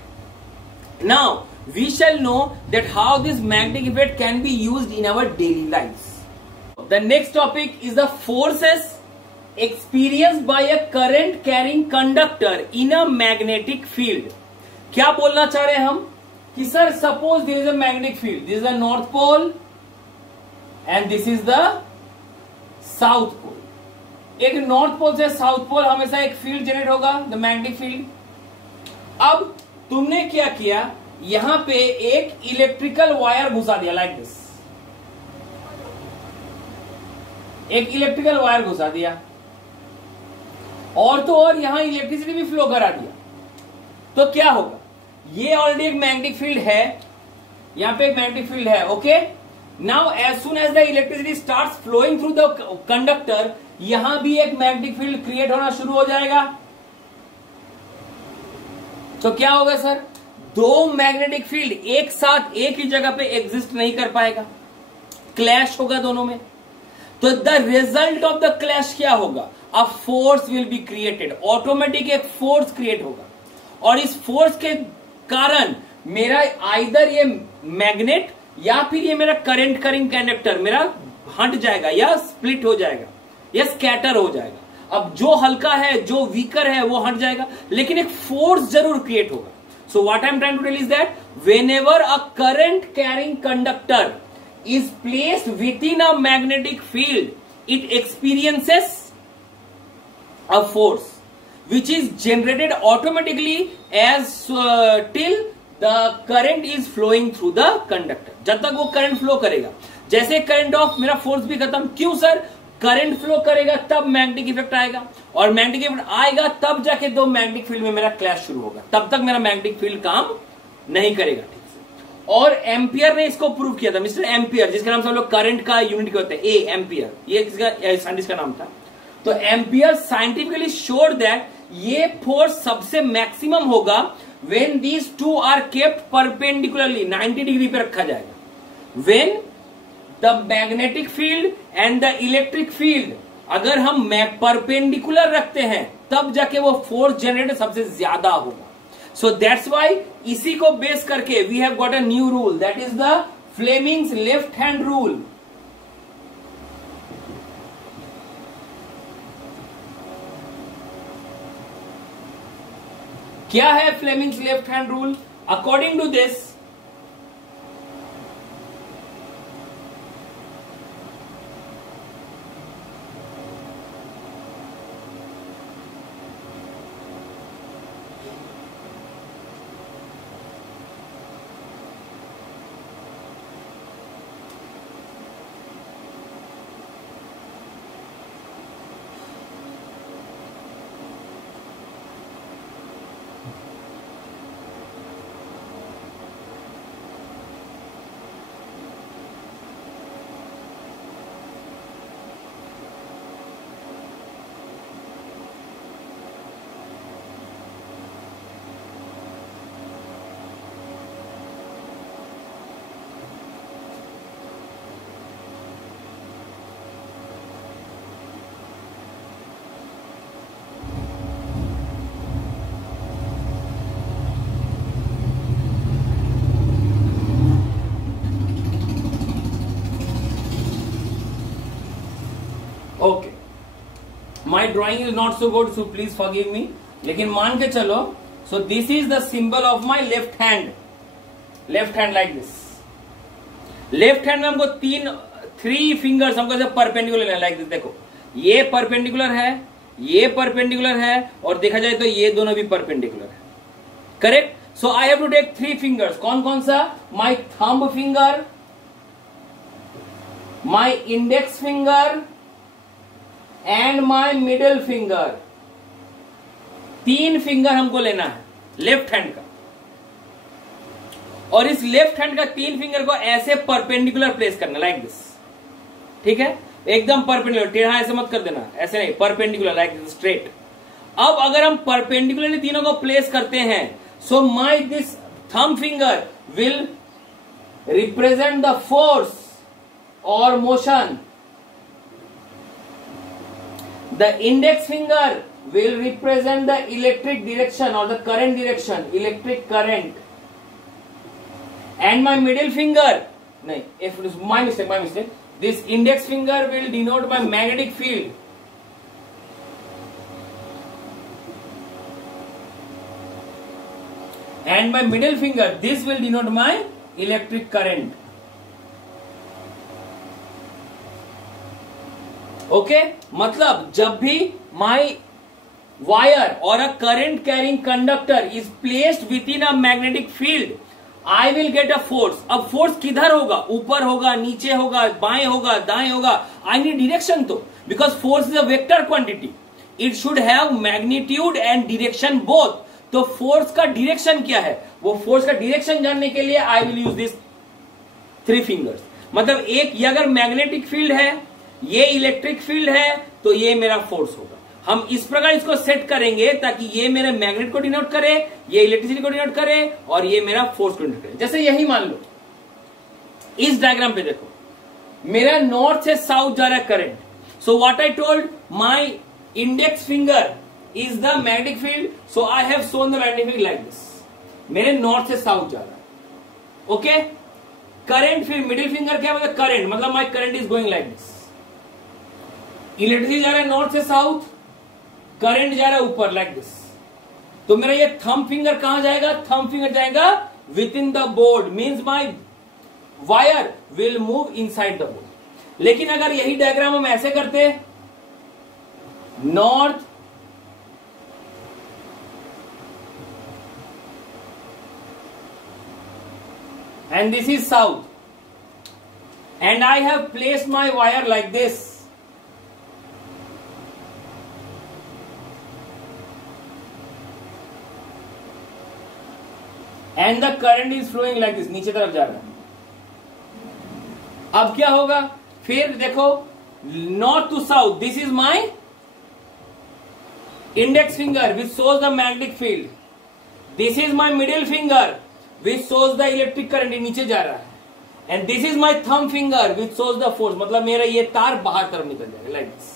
Now we shall know that how this magnetic effect can be used in our daily lives. The next topic is the forces experienced by a current carrying conductor in a magnetic field. क्या बोलना चाह रहे हैं हम कि sir suppose there is a magnetic field, this is the north pole and this is the south pole. एक north pole से south pole हमेशा एक फील्ड जनरेट होगा, द मैग्नेटिक फील्ड। अब तुमने क्या किया, यहां पे एक इलेक्ट्रिकल वायर घुसा दिया, लाइक दिस, एक इलेक्ट्रिकल वायर घुसा दिया, और तो और यहां इलेक्ट्रिसिटी भी फ्लो करा दिया। तो क्या होगा, ये ऑलरेडी एक मैग्नेटिक फील्ड है, यहां पे एक मैग्नेटिक फील्ड है, okay. Now as soon as the electricity starts flowing through the conductor, यहां भी एक मैग्नेटिक फील्ड क्रिएट होना शुरू हो जाएगा। तो क्या होगा सर, दो मैग्नेटिक फील्ड एक साथ एक ही जगह पे एग्जिस्ट नहीं कर पाएगा, क्लैश होगा दोनों में। तो the result of the clash क्या होगा, अ force will be created, automatic एक फोर्स क्रिएट होगा, और इस फोर्स के कारण मेरा आइदर ये मैग्नेट या फिर ये मेरा करंट करिंग कंडक्टर मेरा हट जाएगा, या स्प्लिट हो जाएगा, या स्कैटर हो जाएगा। अब जो हल्का है, जो वीकर है, वो हट जाएगा, लेकिन एक फोर्स जरूर क्रिएट होगा। So what I am trying to tell is that whenever a current carrying conductor is placed within a magnetic field, it experiences a force which is generated automatically as till the current is flowing through the conductor. जब तक वो current flow करेगा, जैसे current of मेरा force भी खत्म, क्यों sir? Current flow करेगा तब मैग्नेटिक इफेक्ट आएगा, और मैग्नेटिक इफेक्ट आएगा तब जाके दो मैग्नेटिक फील्ड में मेरा क्लैश शुरू होगा, तब तक मेरा मैग्नेटिक फील्ड काम नहीं करेगा ठीक से। और एम्पियर ने इसको प्रूव किया था, मिस्टर एम्पियर, जिसका नाम सब लोग करंट का यूनिट कहते हैं, ए एम्पियर, ये साइंटिस्ट का नाम था। तो एम्पियर साइंटिफिकली श्योर दैट ये फोर्स सबसे मैक्सिमम होगा when these two are kept perpendicularly, 90 degree पे रखा जाएगा। When the magnetic field and the electric field अगर हम परपेंडिकुलर रखते हैं तब जाके वो फोर्स जनरेट सबसे ज्यादा होगा। सो दैट्स वाई इसी को बेस करके we have got a new rule, that is the Fleming's left hand rule. क्या है Fleming's left hand rule? According to this, okay, my drawing is not so good so please forgive me, लेकिन मान के चलो, so this is the symbol of my left hand like this. Left hand में हमको 3 fingers हमको perpendicular है like this. देखो ये परपेंडिकुलर है, ये परपेंडिकुलर है, और देखा जाए तो ये दोनों भी परपेंडिकुलर है, correct. So I have to take 3 fingers. कौन कौन सा? My thumb finger, my index finger and my middle finger. 3 finger हमको लेना है लेफ्ट हैंड का, और इस लेफ्ट हैंड का 3 फिंगर को ऐसे परपेंडिकुलर प्लेस करना लाइक दिस, ठीक है, एकदम परपेंडिकुलर, टेढ़ा ऐसे मत कर देना, ऐसे नहीं, परपेंडिकुलर लाइक दिस, स्ट्रेट। अब अगर हम परपेंडिकुलरली तीनों को प्लेस करते हैं, so my this thumb finger will represent the force और motion, the index finger will represent the electric direction or the current direction, electric current, and my middle finger, no, if it is my mistake, this index finger will denote my magnetic field, and my middle finger, this will denote my electric current. Okay मतलब जब भी माई wire और अ current carrying conductor is placed with in a magnetic field, I will get a force. अब force किधर होगा? ऊपर होगा, नीचे होगा, बाएं होगा, दाएं होगा, आई नीड डिरेक्शन तो, because force is a vector quantity, it should have magnitude and direction both. तो फोर्स का डिरेक्शन क्या है? वो फोर्स का डिरेक्शन जानने के लिए I will use this 3 fingers. मतलब एक, ये अगर मैग्नेटिक फील्ड है, ये इलेक्ट्रिक फील्ड है, तो ये मेरा फोर्स होगा। हम इस प्रकार इसको सेट करेंगे ताकि ये मेरे मैग्नेट को डिनोट करे, ये इलेक्ट्रिसिटी को डिनोट करे, और ये मेरा फोर्स को डिनोट करे। जैसे यही मान लो, इस डायग्राम पे देखो, मेरा नॉर्थ से साउथ जा रहा है current. So what I told, my index finger is the magnetic field, so I have shown the magnetic field like this. मेरे नॉर्थ से साउथ जा रहा है, ओके। करंट, फिर मिडिल फिंगर क्या मतलब? करंट, मतलब my current is going like this. Electricity जा रहा है नॉर्थ से साउथ, करंट जा रहा है ऊपर लाइक दिस। तो मेरा ये थंब फिंगर कहां जाएगा? थंब फिंगर जाएगा within the board, means wire will move inside the hole. लेकिन अगर यही डायग्राम हम ऐसे करते, north and this is south, and I have placed my wire like this, and the current is flowing like this, नीचे तरफ जा रहा है। अब क्या होगा, फिर देखो north to south, this is my index finger which shows the magnetic field, this is my middle finger which shows the electric current, नीचे जा रहा है, and this is my thumb finger which shows the force, मतलब मेरा ये तार बाहर तरफ निकल जाएगा like this.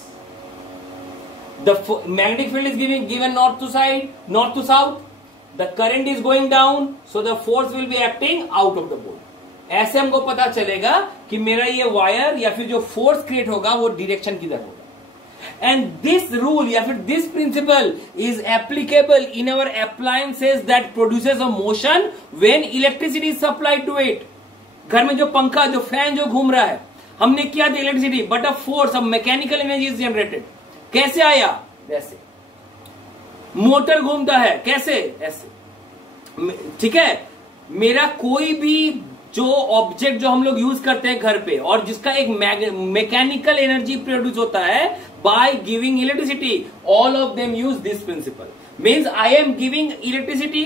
The magnetic field is given north to side, north to south, the current is going down, so the force will be acting out of the board. ऐसे हमको पता चलेगा कि मेरा ये वायर या फिर जो फोर्स क्रिएट होगा वो डायरेक्शन किधर होगा। एंड दिस रूल या फिर this principle is applicable in our appliances that produces a motion when electricity is supplied to it. घर में जो पंखा, जो फैन जो घूम रहा है, हमने किया था electricity, but a force, a mechanical energy is generated. कैसे आया? वैसे। मोटर घूमता है कैसे? ऐसे। ठीक है, मेरा कोई भी जो ऑब्जेक्ट जो हम लोग यूज करते हैं घर पे और जिसका एक मैकेनिकल एनर्जी प्रोड्यूस होता है by giving electricity, all of them use this principle. Means I am giving electricity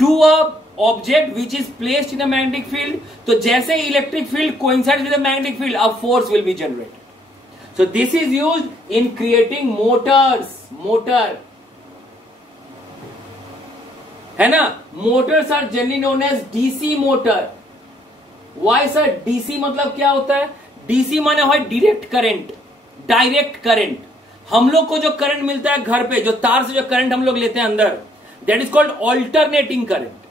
to a object which is placed in a magnetic field, तो जैसे electric field coincides with the magnetic field, a force will be generated. So this is used in creating motors. Motor है ना, motors are generally known as DC motor. Why sir? DC मतलब क्या होता है? DC माने है direct current, direct current. हम लोग को जो करंट मिलता है घर पे, जो तार से जो करंट हम लोग लेते हैं अंदर, that is called alternating current.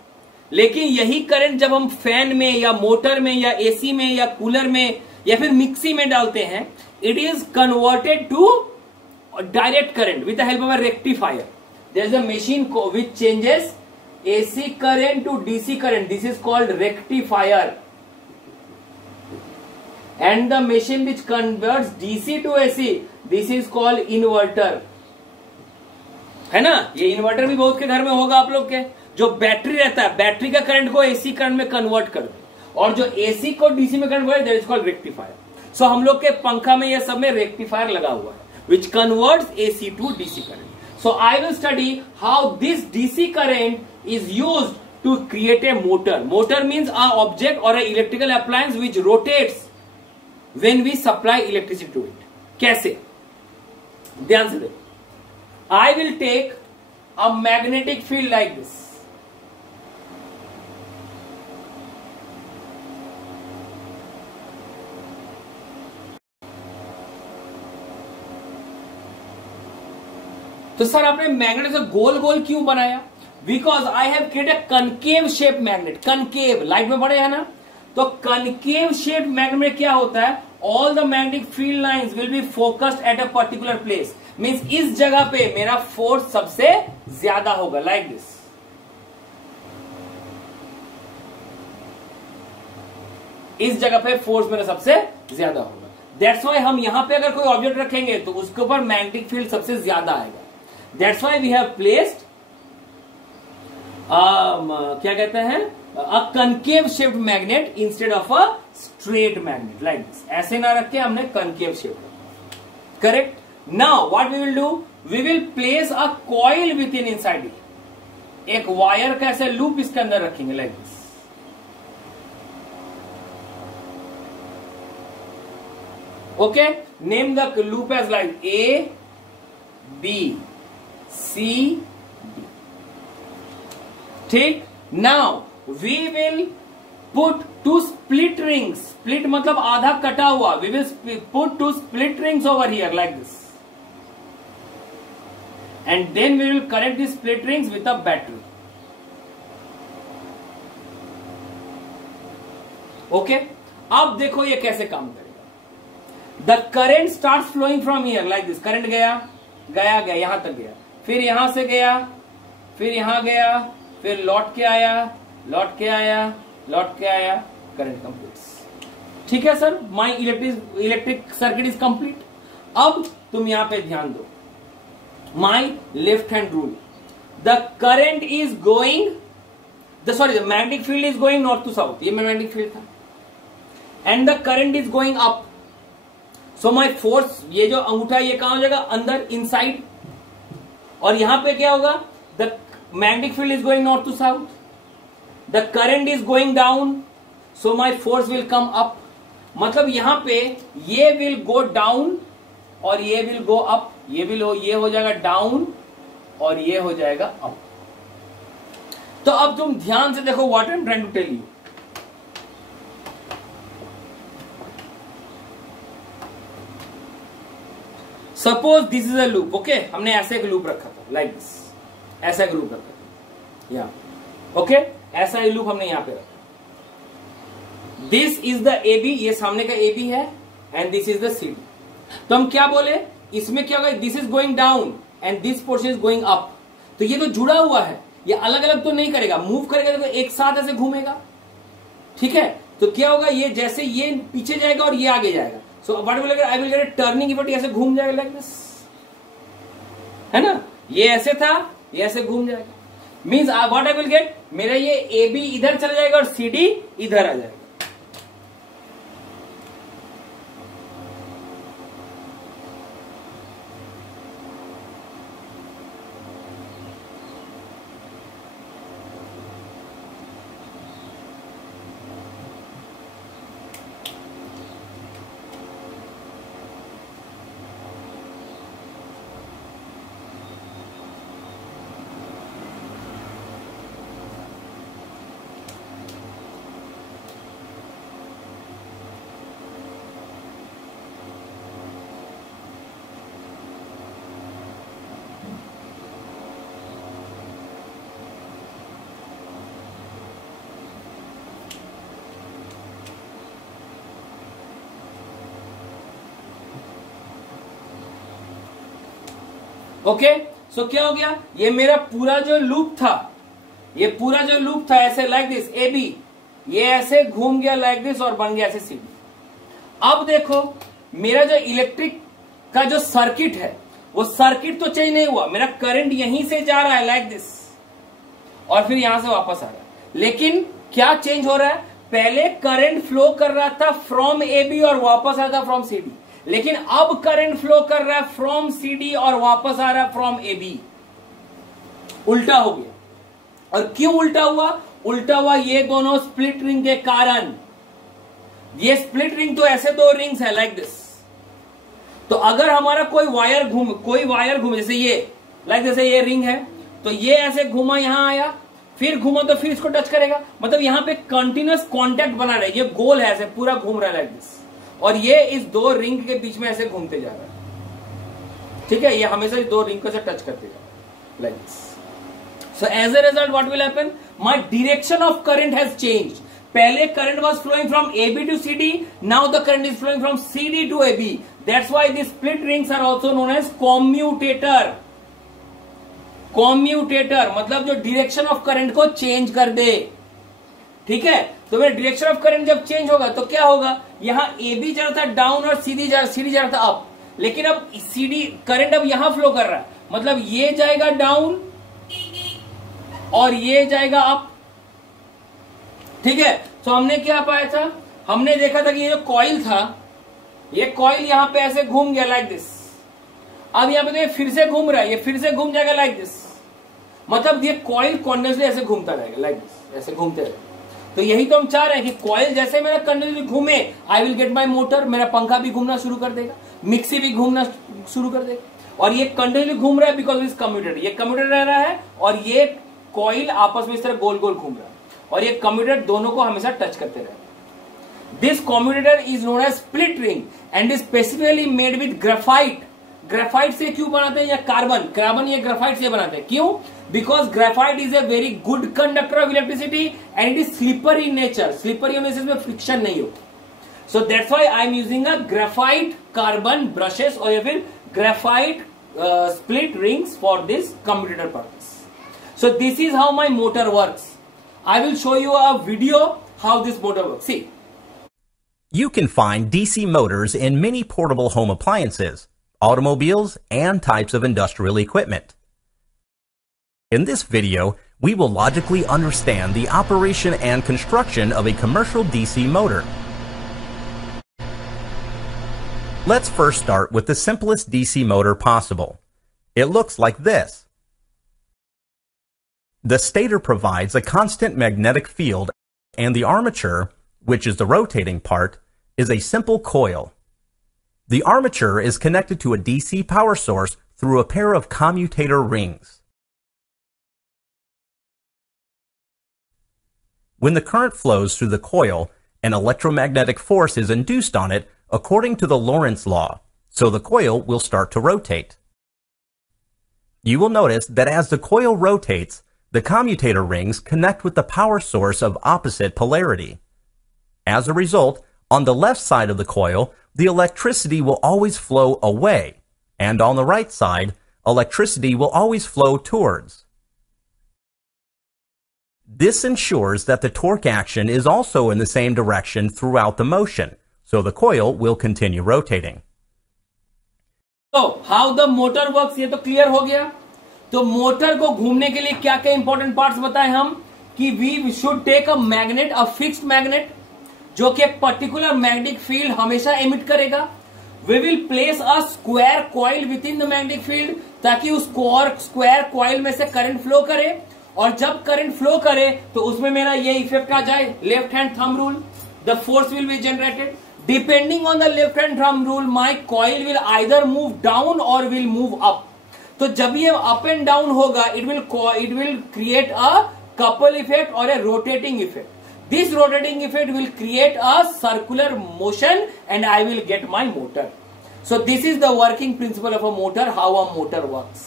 लेकिन यही करंट जब हम फैन में या मोटर में या एसी में या कूलर में या फिर मिक्सी में डालते हैं, it is converted to direct current with the help of a rectifier. There is a machine which changes AC current to DC current. This is called rectifier. And the machine which converts DC to AC, this is called inverter. है ना? ये inverter भी बहुत के घर में होगा आप लोग के, जो बैटरी रहता है, बैटरी का करंट को AC करंट में कन्वर्ट कर दे, और जो AC को DC में convert, that is called rectifier. सो हम लोग के पंखा में ये सब में रेक्टिफायर लगा हुआ है, which converts AC to DC current. So I will study how this DC current is used to create a motor. Motor means an object or an electrical appliance which rotates when we supply electricity to it. कैसे? ध्यान से देखो। I will take a magnetic field like this. तो sir आपने magnet से गोल गोल क्यों बनाया? Because I have created a concave shape magnet. Concave light में पढ़े है ना, तो कनकेव शेप मैग्नेट में क्या होता है, all the magnetic field lines will be focused at a particular place. Means इस जगह पे मेरा फोर्स सबसे ज्यादा होगा, लाइक दिस। इस जगह पे फोर्स मेरा सबसे ज्यादा होगा। दैट्स वाई हम यहां पे अगर कोई ऑब्जेक्ट रखेंगे तो उसके ऊपर मैग्नेटिक फील्ड सबसे ज्यादा आएगा। That's why we have placed क्या कहते हैं, a concave shaped magnet instead of a straight magnet like this. ऐसे ना रख के हमने concave shaped रखा। Correct? Now what we will do? We will place a coil within inside it. एक वायर का ऐसे लूप इसके अंदर रखेंगे like this. Okay? Name the loop as like A, B, C, D. ठीक? Now we will put two split rings. Split मतलब आधा कटा हुआ. We will put two split rings over here like this. And then we will connect these split rings with a battery. Okay? अब देखो ये कैसे काम करेगा. The current starts flowing from here like this. Current गया, गया, गया, यहां तक गया. फिर यहां से गया, फिर यहां गया, फिर लौट के आया, लौट के आया, लौट के आया, करंट कंप्लीट्स। ठीक है sir, my electric circuit is complete. अब तुम यहां पे ध्यान दो, my left hand rule, the current is going, the magnetic field is going north to south, ये मैग्नेटिक फील्ड था, and the current is going up. So my force, ये जो अंगूठा ये कहां हो जाएगा, अंदर इनसाइड, और यहां पे क्या होगा, the magnetic field is going north to south, the current is going down, so my force will come up. मतलब यहां पे ये विल गो डाउन और ये विल गो अप, ये हो जाएगा डाउन और ये हो जाएगा अप। तो अब तुम ध्यान से देखो what I am trying to tell you. Suppose this is a loop, okay, हमने ऐसे एक लूप रखा था, लाइक दिस, ऐसा एक लूप रखा था यहां, ओके, ऐसा एक लूप हमने यहां पे रखा। This is the A B, ये सामने का ए बी है, and this is the C D. तो हम क्या बोले, इसमें क्या होगा, this is going down and this portion is going up. तो ये तो जुड़ा हुआ है, ये अलग अलग तो नहीं करेगा, मूव करेगा तो एक साथ ऐसे घूमेगा। ठीक है, तो क्या होगा, ये जैसे ये पीछे जाएगा और ये आगे जाएगा, so what will I will get a turning effect, ऐसे घूम जाएगा लाइक दिस, है ना, ये ऐसे था, ये ऐसे घूम जाएगा, means what I will gate, मेरा ये ए बी इधर चला जाएगा और सी डी इधर आ जाएगा। ओके, सो क्या हो गया, ये मेरा पूरा जो लूप था, ये पूरा जो लूप था ऐसे लाइक दिस ए बी, ये ऐसे घूम गया लाइक दिस और बन गया ऐसे सी डी। अब देखो मेरा जो इलेक्ट्रिक का जो सर्किट है, वो सर्किट तो चेंज नहीं हुआ, मेरा करंट यहीं से जा रहा है लाइक दिस और फिर यहां से वापस आ रहा है, लेकिन क्या चेंज हो रहा है, पहले करंट फ्लो कर रहा था फ्रॉम ए बी और वापस आ रहा था फ्रॉम सी डी, लेकिन अब करंट फ्लो कर रहा है फ्रॉम सी डी और वापस आ रहा है फ्रॉम ए बी, उल्टा हो गया। और क्यों उल्टा हुआ, उल्टा हुआ ये दोनों स्प्लिट रिंग के कारण। ये स्प्लिट रिंग तो ऐसे दो रिंग्स है लाइक दिस, तो अगर हमारा कोई वायर घूमे जैसे ये लाइक जैसे ये रिंग है, तो ये ऐसे घूमा यहां आया, फिर घूमा तो फिर इसको टच करेगा, मतलब यहां पे कंटिन्यूअस कांटेक्ट बना रहा है, ये गोल है ऐसे पूरा घूम रहा है लाइक दिस, और ये इस दो रिंग के बीच में ऐसे घूमते जा रहा है। ठीक है, ये हमेशा इस दो रिंग को से टच करते जा रहा है like this. So as a result what will happen, my direction of current has changed. पहले current was flowing from AB to CD, now the current is flowing from CD to AB. That's why these split rings are also known as commutator. Commutator मतलब जो direction of current को change कर दे। ठीक है, तो मेरा direction of current जब change होगा तो क्या होगा, यहां AB जा रहा था डाउन और CD जा रहा था अप, लेकिन अब CD करंट अब यहां फ्लो कर रहा है, मतलब ये जाएगा डाउन और ये जाएगा अप। ठीक है, तो हमने क्या पाया था, हमने देखा था कि ये जो कॉइल था, ये कॉइल यहां पे ऐसे घूम गया लाइक दिस, अब यहां पे तो ये फिर से घूम रहा है, ये फिर से घूम जाएगा लाइक दिस, मतलब ये कॉइल कॉन्टिन्यूसली ऐसे घूमता रहेगा लाइक दिस, ऐसे घूमते रहेगा। तो यही तो हम चाह रहे हैं कि कॉइल जैसे मेरा कंटिन्यूसली घूमे, आई विल गेट माई मोटर, मेरा पंखा भी घूमना शुरू कर देगा, मिक्सी भी घूमना शुरू कर देगा, और ये कंटिन्यूसली घूम रहा है बिकॉज इज कम्यूटेटर, ये कम्यूटेटर रह रहा है और ये कॉइल आपस में इस तरह गोल गोल घूम रहा है, और ये कम्यूटेटर दोनों को हमेशा टच करते रहे। This commutator is known as split ring and is specifically made with graphite. Graphite से क्यों बनाते हैं, या कार्बन ये ग्रेफाइट से बनाते हैं, क्यों, because graphite is a very good conductor of electricity and it is slippery in nature, slippery होने से इसमें फ्रिक्शन नहीं होती, so that's why I am using a graphite carbon brushes और या फिर graphite split rings for this commutator purpose. So this is how my motor works. I will show you a video how this motor works. See. You can find DC motors in many portable home appliances, automobiles, and types of industrial equipment. In this video, we will logically understand the operation and construction of a commercial DC motor. Let's first start with the simplest DC motor possible. It looks like this. The stator provides a constant magnetic field, and the armature, which is the rotating part, is a simple coil. The armature is connected to a DC power source through a pair of commutator rings. When the current flows through the coil, an electromagnetic force is induced on it according to the Lorentz law, so the coil will start to rotate. You will notice that as the coil rotates, the commutator rings connect with the power source of opposite polarity. As a result, on the left side of the coil, the electricity will always flow away, and on the right side, electricity will always flow towards. This ensures that the torque action is also in the same direction throughout the motion, so the coil will continue rotating. So, how the motor works ये तो clear हो गया. तो motor को घूमने के लिए क्या क्या इंपॉर्टेंट पार्ट्स बताएं हम कि we should take a magnet, a fixed magnet जो कि एक पर्टिकुलर मैग्नेटिक फील्ड हमेशा एमिट करेगा. We will place a square coil within the magnetic field ताकि उस स्क्वायर कॉइल में से करंट फ्लो करे, और जब करंट फ्लो करे तो उसमें मेरा ये इफेक्ट आ जाए, left hand thumb rule. The force will be generated. Depending on the left hand thumb rule my coil will either move down or will move up. तो जब ये अप एंड डाउन होगा, it will create a couple effect और a rotating effect. This rotating effect will create a circular motion and I will get my motor. So this is the working principle of a motor, how a motor works.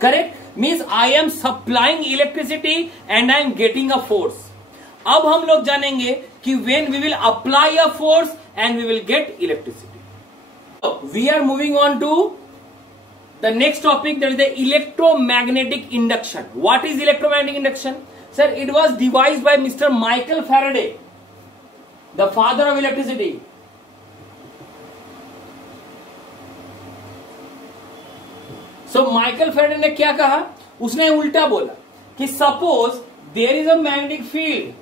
Correct? Means I am supplying electricity and I am getting a force. अब हम लोग जानेंगे कि when we will apply a force and we will get electricity. We are moving on to the next topic, that is the electromagnetic induction. What is electromagnetic induction? Sir, it was devised by Mr. Michael Faraday, the father of electricity. So Michael Faraday ने क्या कहा? उसने उल्टा बोला कि suppose there is a magnetic field.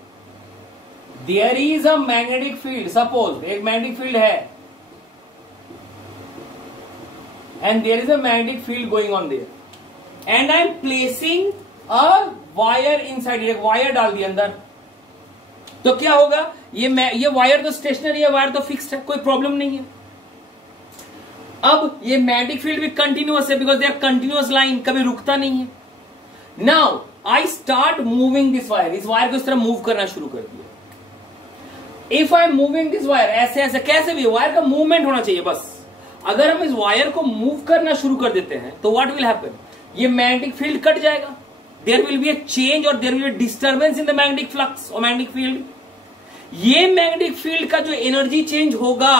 There is a magnetic field. Suppose एक magnetic field है. And there is a magnetic field going on there, and I am placing a wire inside it. एक wire डाल दिया अंदर, तो क्या होगा? ये वायर तो स्टेशनरी है, वायर तो फिक्स्ड है, कोई प्रॉब्लम नहीं है. अब ये मैग्नेटिक फील्ड भी कंटिन्यूअस है, because they are continuous line, कभी रुकता नहीं है. Now I start moving this wire. इस वायर को इस तरह मूव करना शुरू कर दिया. If I am moving this wire ऐसे ऐसे, कैसे भी वायर का मूवमेंट होना चाहिए बस. अगर हम इस वायर को मूव करना शुरू कर देते हैं तो व्हाट विल हैपन? ये मैग्नेटिक फील्ड कट जाएगा. There will be a change और there will be disturbance in the magnetic flux और मैग्नेटिक फील्ड. ये मैग्नेटिक फील्ड का जो एनर्जी चेंज होगा,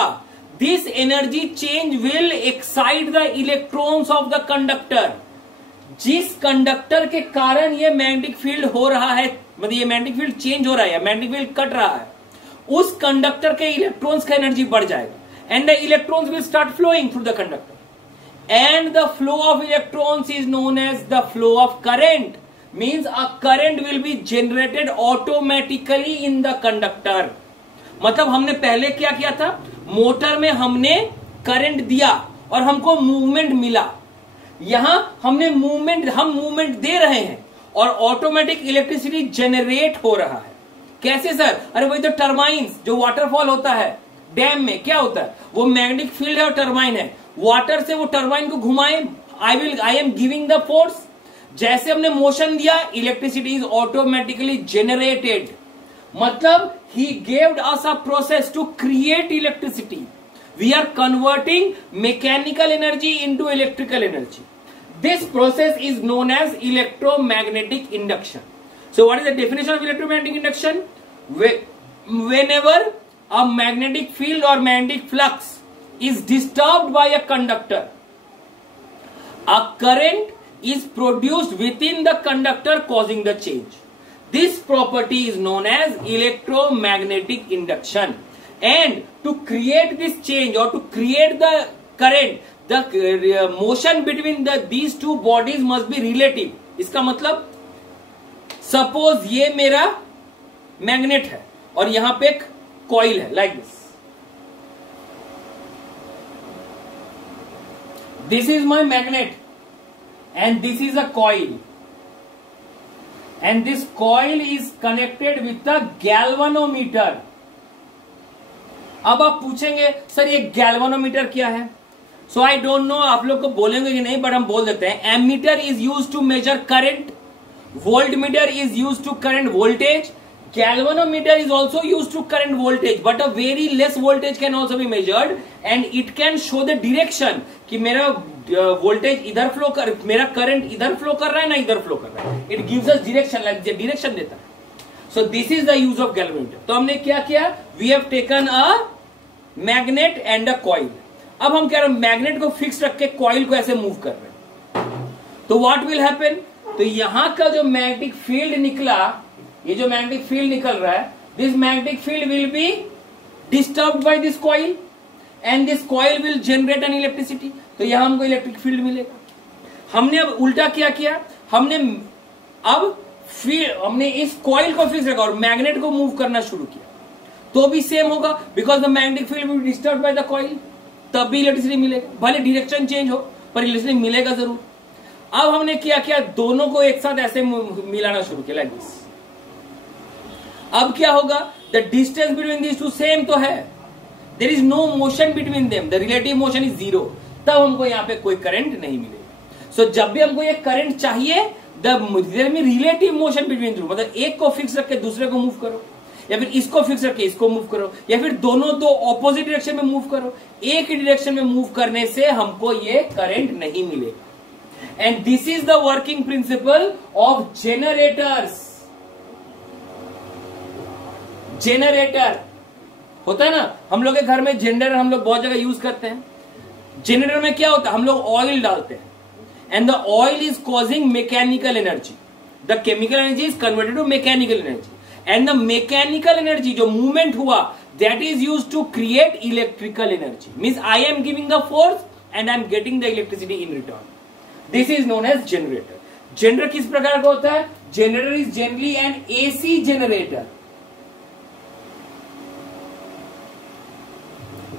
this energy change will excite the electrons of the conductor. जिस conductor के कारण ये मैग्नेटिक फील्ड हो रहा है, मतलब ये मैग्नेटिक फील्ड चेंज हो रहा है, मैग्नेटिक फील्ड कट रहा है, उस कंडक्टर के इलेक्ट्रॉन्स का एनर्जी बढ़ जाएगा. And the electrons will start flowing through the conductor, and the flow of electrons is known as the flow of current. Means a current will be generated automatically in the conductor. मतलब हमने पहले क्या किया था? Motor में हमने current दिया और हमको मूवमेंट मिला. यहां हम मूवमेंट दे रहे हैं और ऑटोमेटिक इलेक्ट्रिसिटी जनरेट हो रहा है. कैसे सर? अरे वही तो टर्बाइंस, जो वाटरफॉल होता है डैम में, क्या होता है? वो मैग्नेटिक फील्ड है और टर्बाइन है. वाटर से वो टर्बाइन को घुमाए, I am giving the force. जैसे हमने मोशन दिया, इलेक्ट्रिसिटी इज ऑटोमेटिकली जनरेटेड. मतलब he gaved us a process to create electricity. We are converting mechanical energy into electrical energy. This process is known as electromagnetic induction. So what is the definition of electromagnetic induction? Whenever a magnetic field or magnetic flux is disturbed by a conductor, a current is produced within the conductor causing the change. This property is known as electromagnetic induction. And to create this change or to create the current, the motion between these two bodies must be relative. इसका मतलब suppose ये मेरा magnet है और यहां पे एक coil है, like this. This is my magnet and this is a coil, and this coil is connected with a galvanometer. अब आप पूछेंगे सर ये गैल्वानोमीटर क्या है? सो आई डोंट नो आप लोग को बोलेंगे कि नहीं, बट हम बोल देते हैं. Ammeter is use to measure current, voltmeter is use to current voltage, galvanometer is also used to current voltage, but a very less voltage can also be measured and it can show the direction कि मेरा voltage इधर flow कर, मेरा current इधर flow कर रहा है ना इधर फ्लो कर रहा है. It gives us direction, like direction देता है. So this is the use of galvanometer. तो हमने क्या किया, we have taken a magnet and a coil. अब हम कह रहे हैं मैग्नेट को फिक्स रख के कॉइल को ऐसे मूव कर रहे हैं, तो व्हाट विल हैपन, तो यहां का जो मैग्नेटिक फील्ड निकला, ये जो मैग्नेटिक फील्ड निकल रहा है, this magnetic field will be disturbed by this coil and this coil will generate an electricity. तो यहां हमको इलेक्ट्रिक फील्ड मिलेगा. हमने अब उल्टा क्या किया, हमने इस कॉइल को फिक्स रखा और मैग्नेट को मूव करना शुरू किया, तो भी सेम होगा, because the magnetic field will be disturbed by the coil, तब भी इलेक्ट्रिसिटी मिलेगा. भले डायरेक्शन चेंज हो पर इलेक्ट्रिसिटी मिलेगा जरूर. अब हमने क्या दोनों को एक साथ ऐसे मिलाना शुरू किया, लाइक दिस. अब क्या होगा, the distance between these two same तो है, there is no motion between them, the relative motion is zero. तब हमको यहां पे कोई करंट नहीं मिलेगा. सो जब भी हमको ये करंट चाहिए, देयर में रिलेटिव मोशन बिटवीन टू, मतलब एक को फिक्स रख के दूसरे को मूव करो, या फिर इसको फिक्स रख के इसको मूव करो, या फिर दोनों दो ऑपोजिट डायरेक्शन में मूव करो. एक ही डायरेक्शन में मूव करने से हमको ये करंट नहीं मिलेगा. And this is the working principle of generators. Generator होता है ना, हम लोग के घर में जनरेटर हम लोग बहुत जगह यूज करते हैं. जनरेटर में क्या होता है, हम लोग ऑयल डालते हैं and the oil is causing mechanical energy. The chemical energy is converted to mechanical energy and the mechanical energy जो मूवमेंट हुआ, that is use to create electrical energy. Means I am giving the force and I am getting the electricity in return. This is known as generator. Generator किस प्रकार का होता है, generator is generally an AC generator.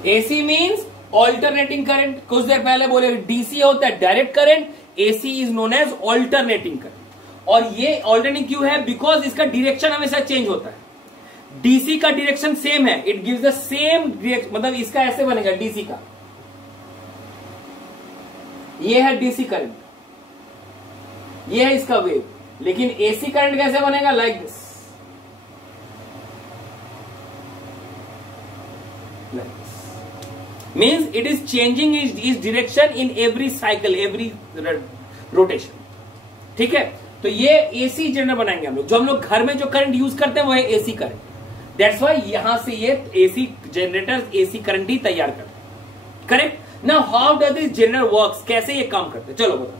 AC means alternating current. कुछ देर पहले बोले DC होता है direct current, AC is known as alternating current. और ये ऑल्टरनेटिंग क्यों है, बिकॉज इसका डायरेक्शन हमेशा चेंज होता है. डीसी का डायरेक्शन सेम है, it gives the same direction, मतलब इसका ऐसे बनेगा डीसी का, ये है डीसी करंट, ये है इसका वेव. लेकिन एसी करंट कैसे बनेगा, like this. Means it is changing its direction in every cycle, every rotation. ठीक है, तो ये एसी जनरेटर बनाएंगे हम लोग. जो हम लोग घर में जो करंट यूज करते हैं वो है एसी करंट. दैट्स वाई यहां से ये एसी जनरेटर एसी करंट ही तैयार करते हैं. Correct. Now how does this generator works, कैसे ये काम करते हैं, चलो बताओ.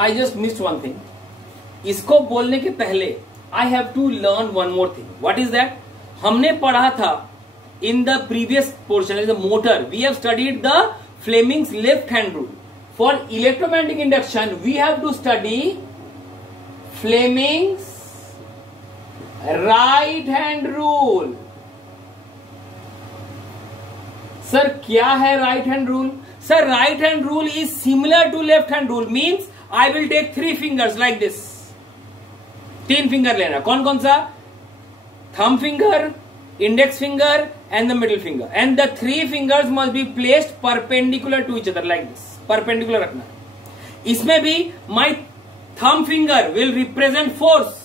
I just missed one thing. इसको बोलने के पहले I have to learn one more thing. What is that? हमने पढ़ा था in the previous portion, as a motor, we have studied the Fleming's left hand rule. For electromagnetic induction, we have to study Fleming's right hand rule. Sir क्या है right hand rule? Sir, right hand rule is similar to left hand rule. Means I will take 3 fingers like this. 3 finger लेना. कौन कौन सा, thumb finger, index finger and the middle finger, and the 3 fingers must be placed perpendicular to each other like this. Perpendicular रखना. इसमें भी my thumb finger will represent force,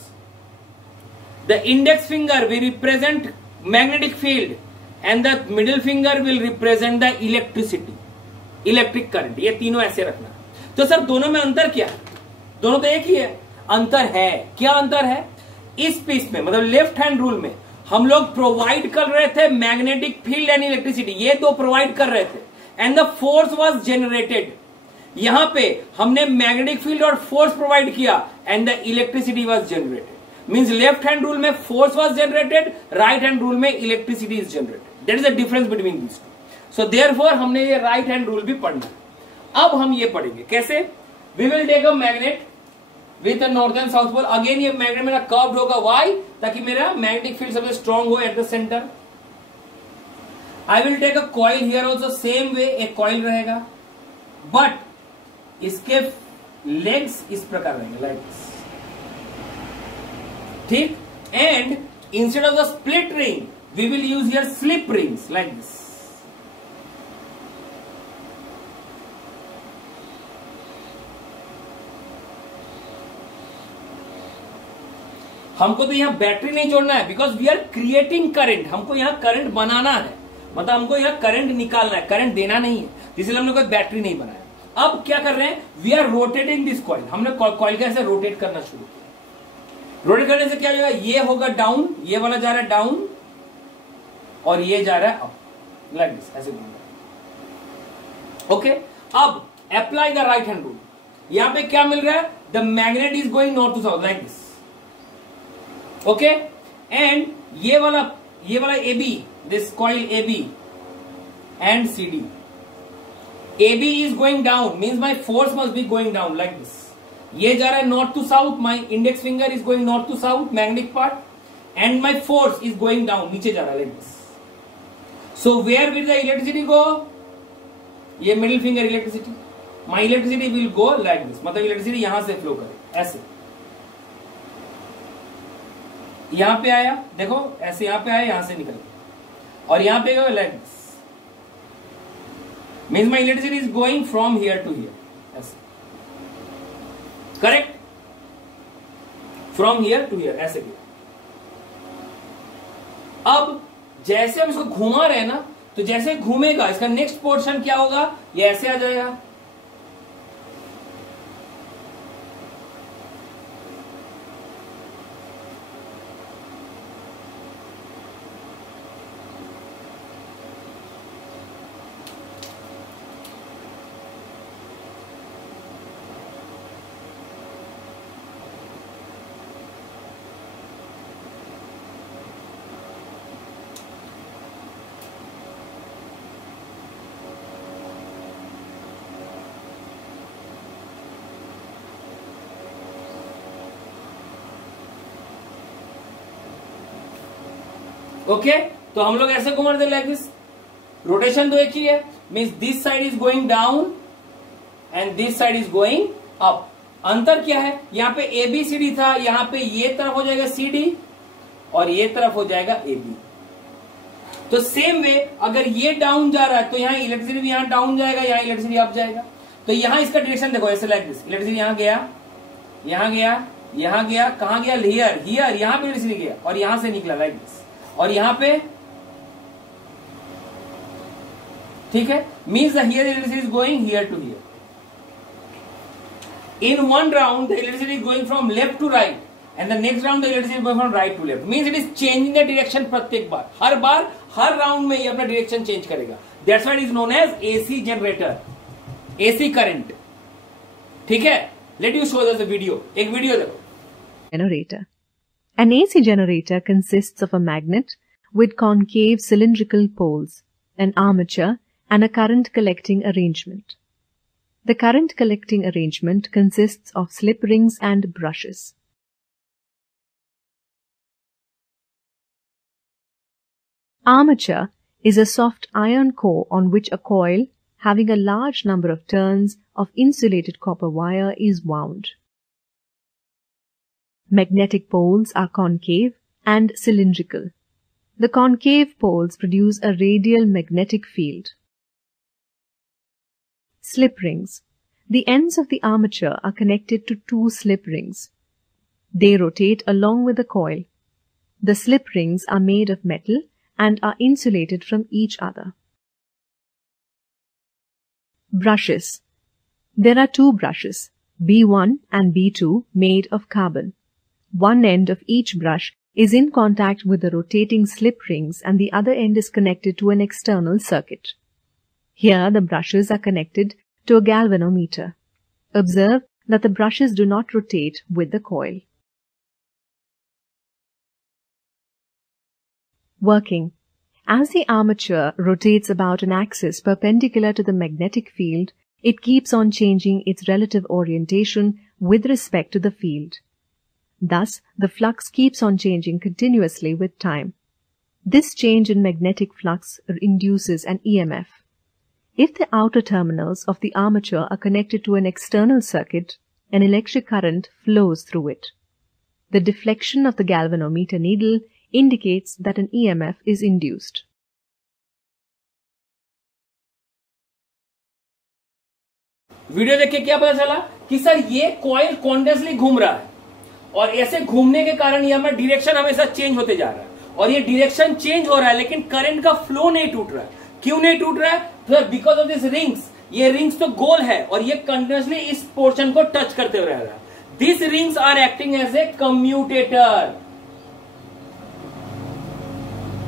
the index finger will represent magnetic field and the middle finger will represent the electricity, electric current. ये तीनों ऐसे रखना. तो sir दोनों में अंतर क्या है? दोनों तो एक ही है. अंतर है. क्या अंतर है? इस पीस में मतलब लेफ्ट हैंड रूल में हम लोग प्रोवाइड कर रहे थे मैग्नेटिक फील्ड एंड इलेक्ट्रिसिटी, ये दो प्रोवाइड कर रहे थे, and the force was generated. यहां पे हमने मैग्नेटिक फील्ड और फोर्स प्रोवाइड किया and the electricity was generated. Means left hand rule में force was generated, right hand rule में electricity is generated. That is the difference between these two. So therefore हमने ये right hand rule भी पढ़ना है. अब हम ये पढ़ेंगे कैसे. We will take a magnet with north and south pole. Again ये मैग्नेट मेरा कर्व्ड होगा. व्हाई? ताकि मेरा मैग्नेटिक फील्ड सबसे स्ट्रांग हो at the centre. I will take a coil here also. Same way एक कॉइल रहेगा, बट इसके लेग्स इस प्रकार रहेंगे, लाइक दिस. ठीक. And instead of the split ring we will use here slip rings like this. हमको तो यहां बैटरी नहीं जोड़ना है, because we are creating current. हमको यहां करंट बनाना है, मतलब हमको यहां करंट निकालना है, करंट देना नहीं है. इसलिए हमने कोई बैटरी नहीं बनाया. अब क्या कर रहे हैं? We are rotating this coil. हमने कॉइल का ऐसे रोटेट करना शुरू किया. रोटेट करने से क्या होगा? ये होगा डाउन, ये वाला जा रहा है डाउन और ये जा रहा है अप, लाइक दिस, ऐसे घूम रहा है. ओके. अब apply the right hand rule. यहां पे क्या मिल रहा है? The magnet is going north to south like this. Okay. And ये वाला AB, this coil AB and CD. AB is going down, means my force must be going down like this. ये जा रहा है north to south, my index finger is going north to south, magnetic part, and my force is going down, नीचे जा रहा है like this. So where will the electricity go? ये middle finger electricity. My electricity will go like this. मतलब electricity यहां से flow करे, ऐसे. यहां पे आया, देखो ऐसे यहां पे आया, यहां से निकल गया, और यहां पे गया like this. Means my electricity is going from here to here, ऐसे. Correct. From here to here ऐसे गया. अब जैसे हम इसको घुमा रहे हैं ना, तो जैसे घूमेगा इसका नेक्स्ट पोर्शन क्या होगा? ये ऐसे आ जाएगा. ओके. तो हम लोग ऐसे घुमा रहे लाइक दिस. रोटेशन तो एक ही है. Means this side is going down and this side is going up. अंतर क्या है? यहां पे ABCD था, यहां पे ये तरफ हो जाएगा CD और ये तरफ हो जाएगा AB. तो सेम वे अगर ये डाउन जा रहा है तो यहां इलेक्ट्रिसिटी भी यहां डाउन जाएगा, यहां इलेक्ट्रिसिटी अप जाएगा. तो यहां इसका डायरेक्शन देखो ऐसे लाइक दिस. इलेक्ट्रिसिटी यहां गया, यहां गया, यहां गया, कहां गया? हियर यहां पे इलेक्ट्रिसिटी गया और यहां से निकला लाइक दिस. और यहां पे ठीक है. Means the here electricity is going here to here. In one round, the electricity is going from left to right, and the next round the electricity is going from right to left. Means it is changing the direction प्रत्येक बार, हर round में ये अपना direction change करेगा. That's why it is known as AC generator, AC current. ठीक है. Let you show us a video. एक video देखो. Generator. An AC generator consists of a magnet with concave cylindrical poles, an armature, and a current collecting arrangement. The current collecting arrangement consists of slip rings and brushes. Armature is a soft iron core on which a coil having a large number of turns of insulated copper wire is wound. Magnetic poles are concave and cylindrical. The concave poles produce a radial magnetic field. Slip rings. The ends of the armature are connected to two slip rings. They rotate along with the coil. The slip rings are made of metal and are insulated from each other. Brushes. There are two brushes, B1 and B2, made of carbon. One end of each brush is in contact with the rotating slip rings and the other end is connected to an external circuit. Here the brushes are connected to a galvanometer. Observe that the brushes do not rotate with the coil. Working. As the armature rotates about an axis perpendicular to the magnetic field, it keeps on changing its relative orientation with respect to the field. Thus, the flux keeps on changing continuously with time. This change in magnetic flux induces an EMF. If the outer terminals of the armature are connected to an external circuit, an electric current flows through it. The deflection of the galvanometer needle indicates that an EMF is induced. Video देख के क्या पता चला कि sir ये coil continuously घूम रहा है और ऐसे घूमने के कारण ये हमारा डायरेक्शन हमेशा चेंज होते जा रहा है और ये डायरेक्शन चेंज हो रहा है लेकिन करंट का फ्लो नहीं टूट रहा है. क्यों नहीं टूट रहा है? तो बिकॉज ऑफ दिस रिंग्स. ये रिंग्स तो गोल है और ये कंटिन्यूअसली इस पोर्शन को टच करते हुए रह रहा है. This rings are acting as a commutator.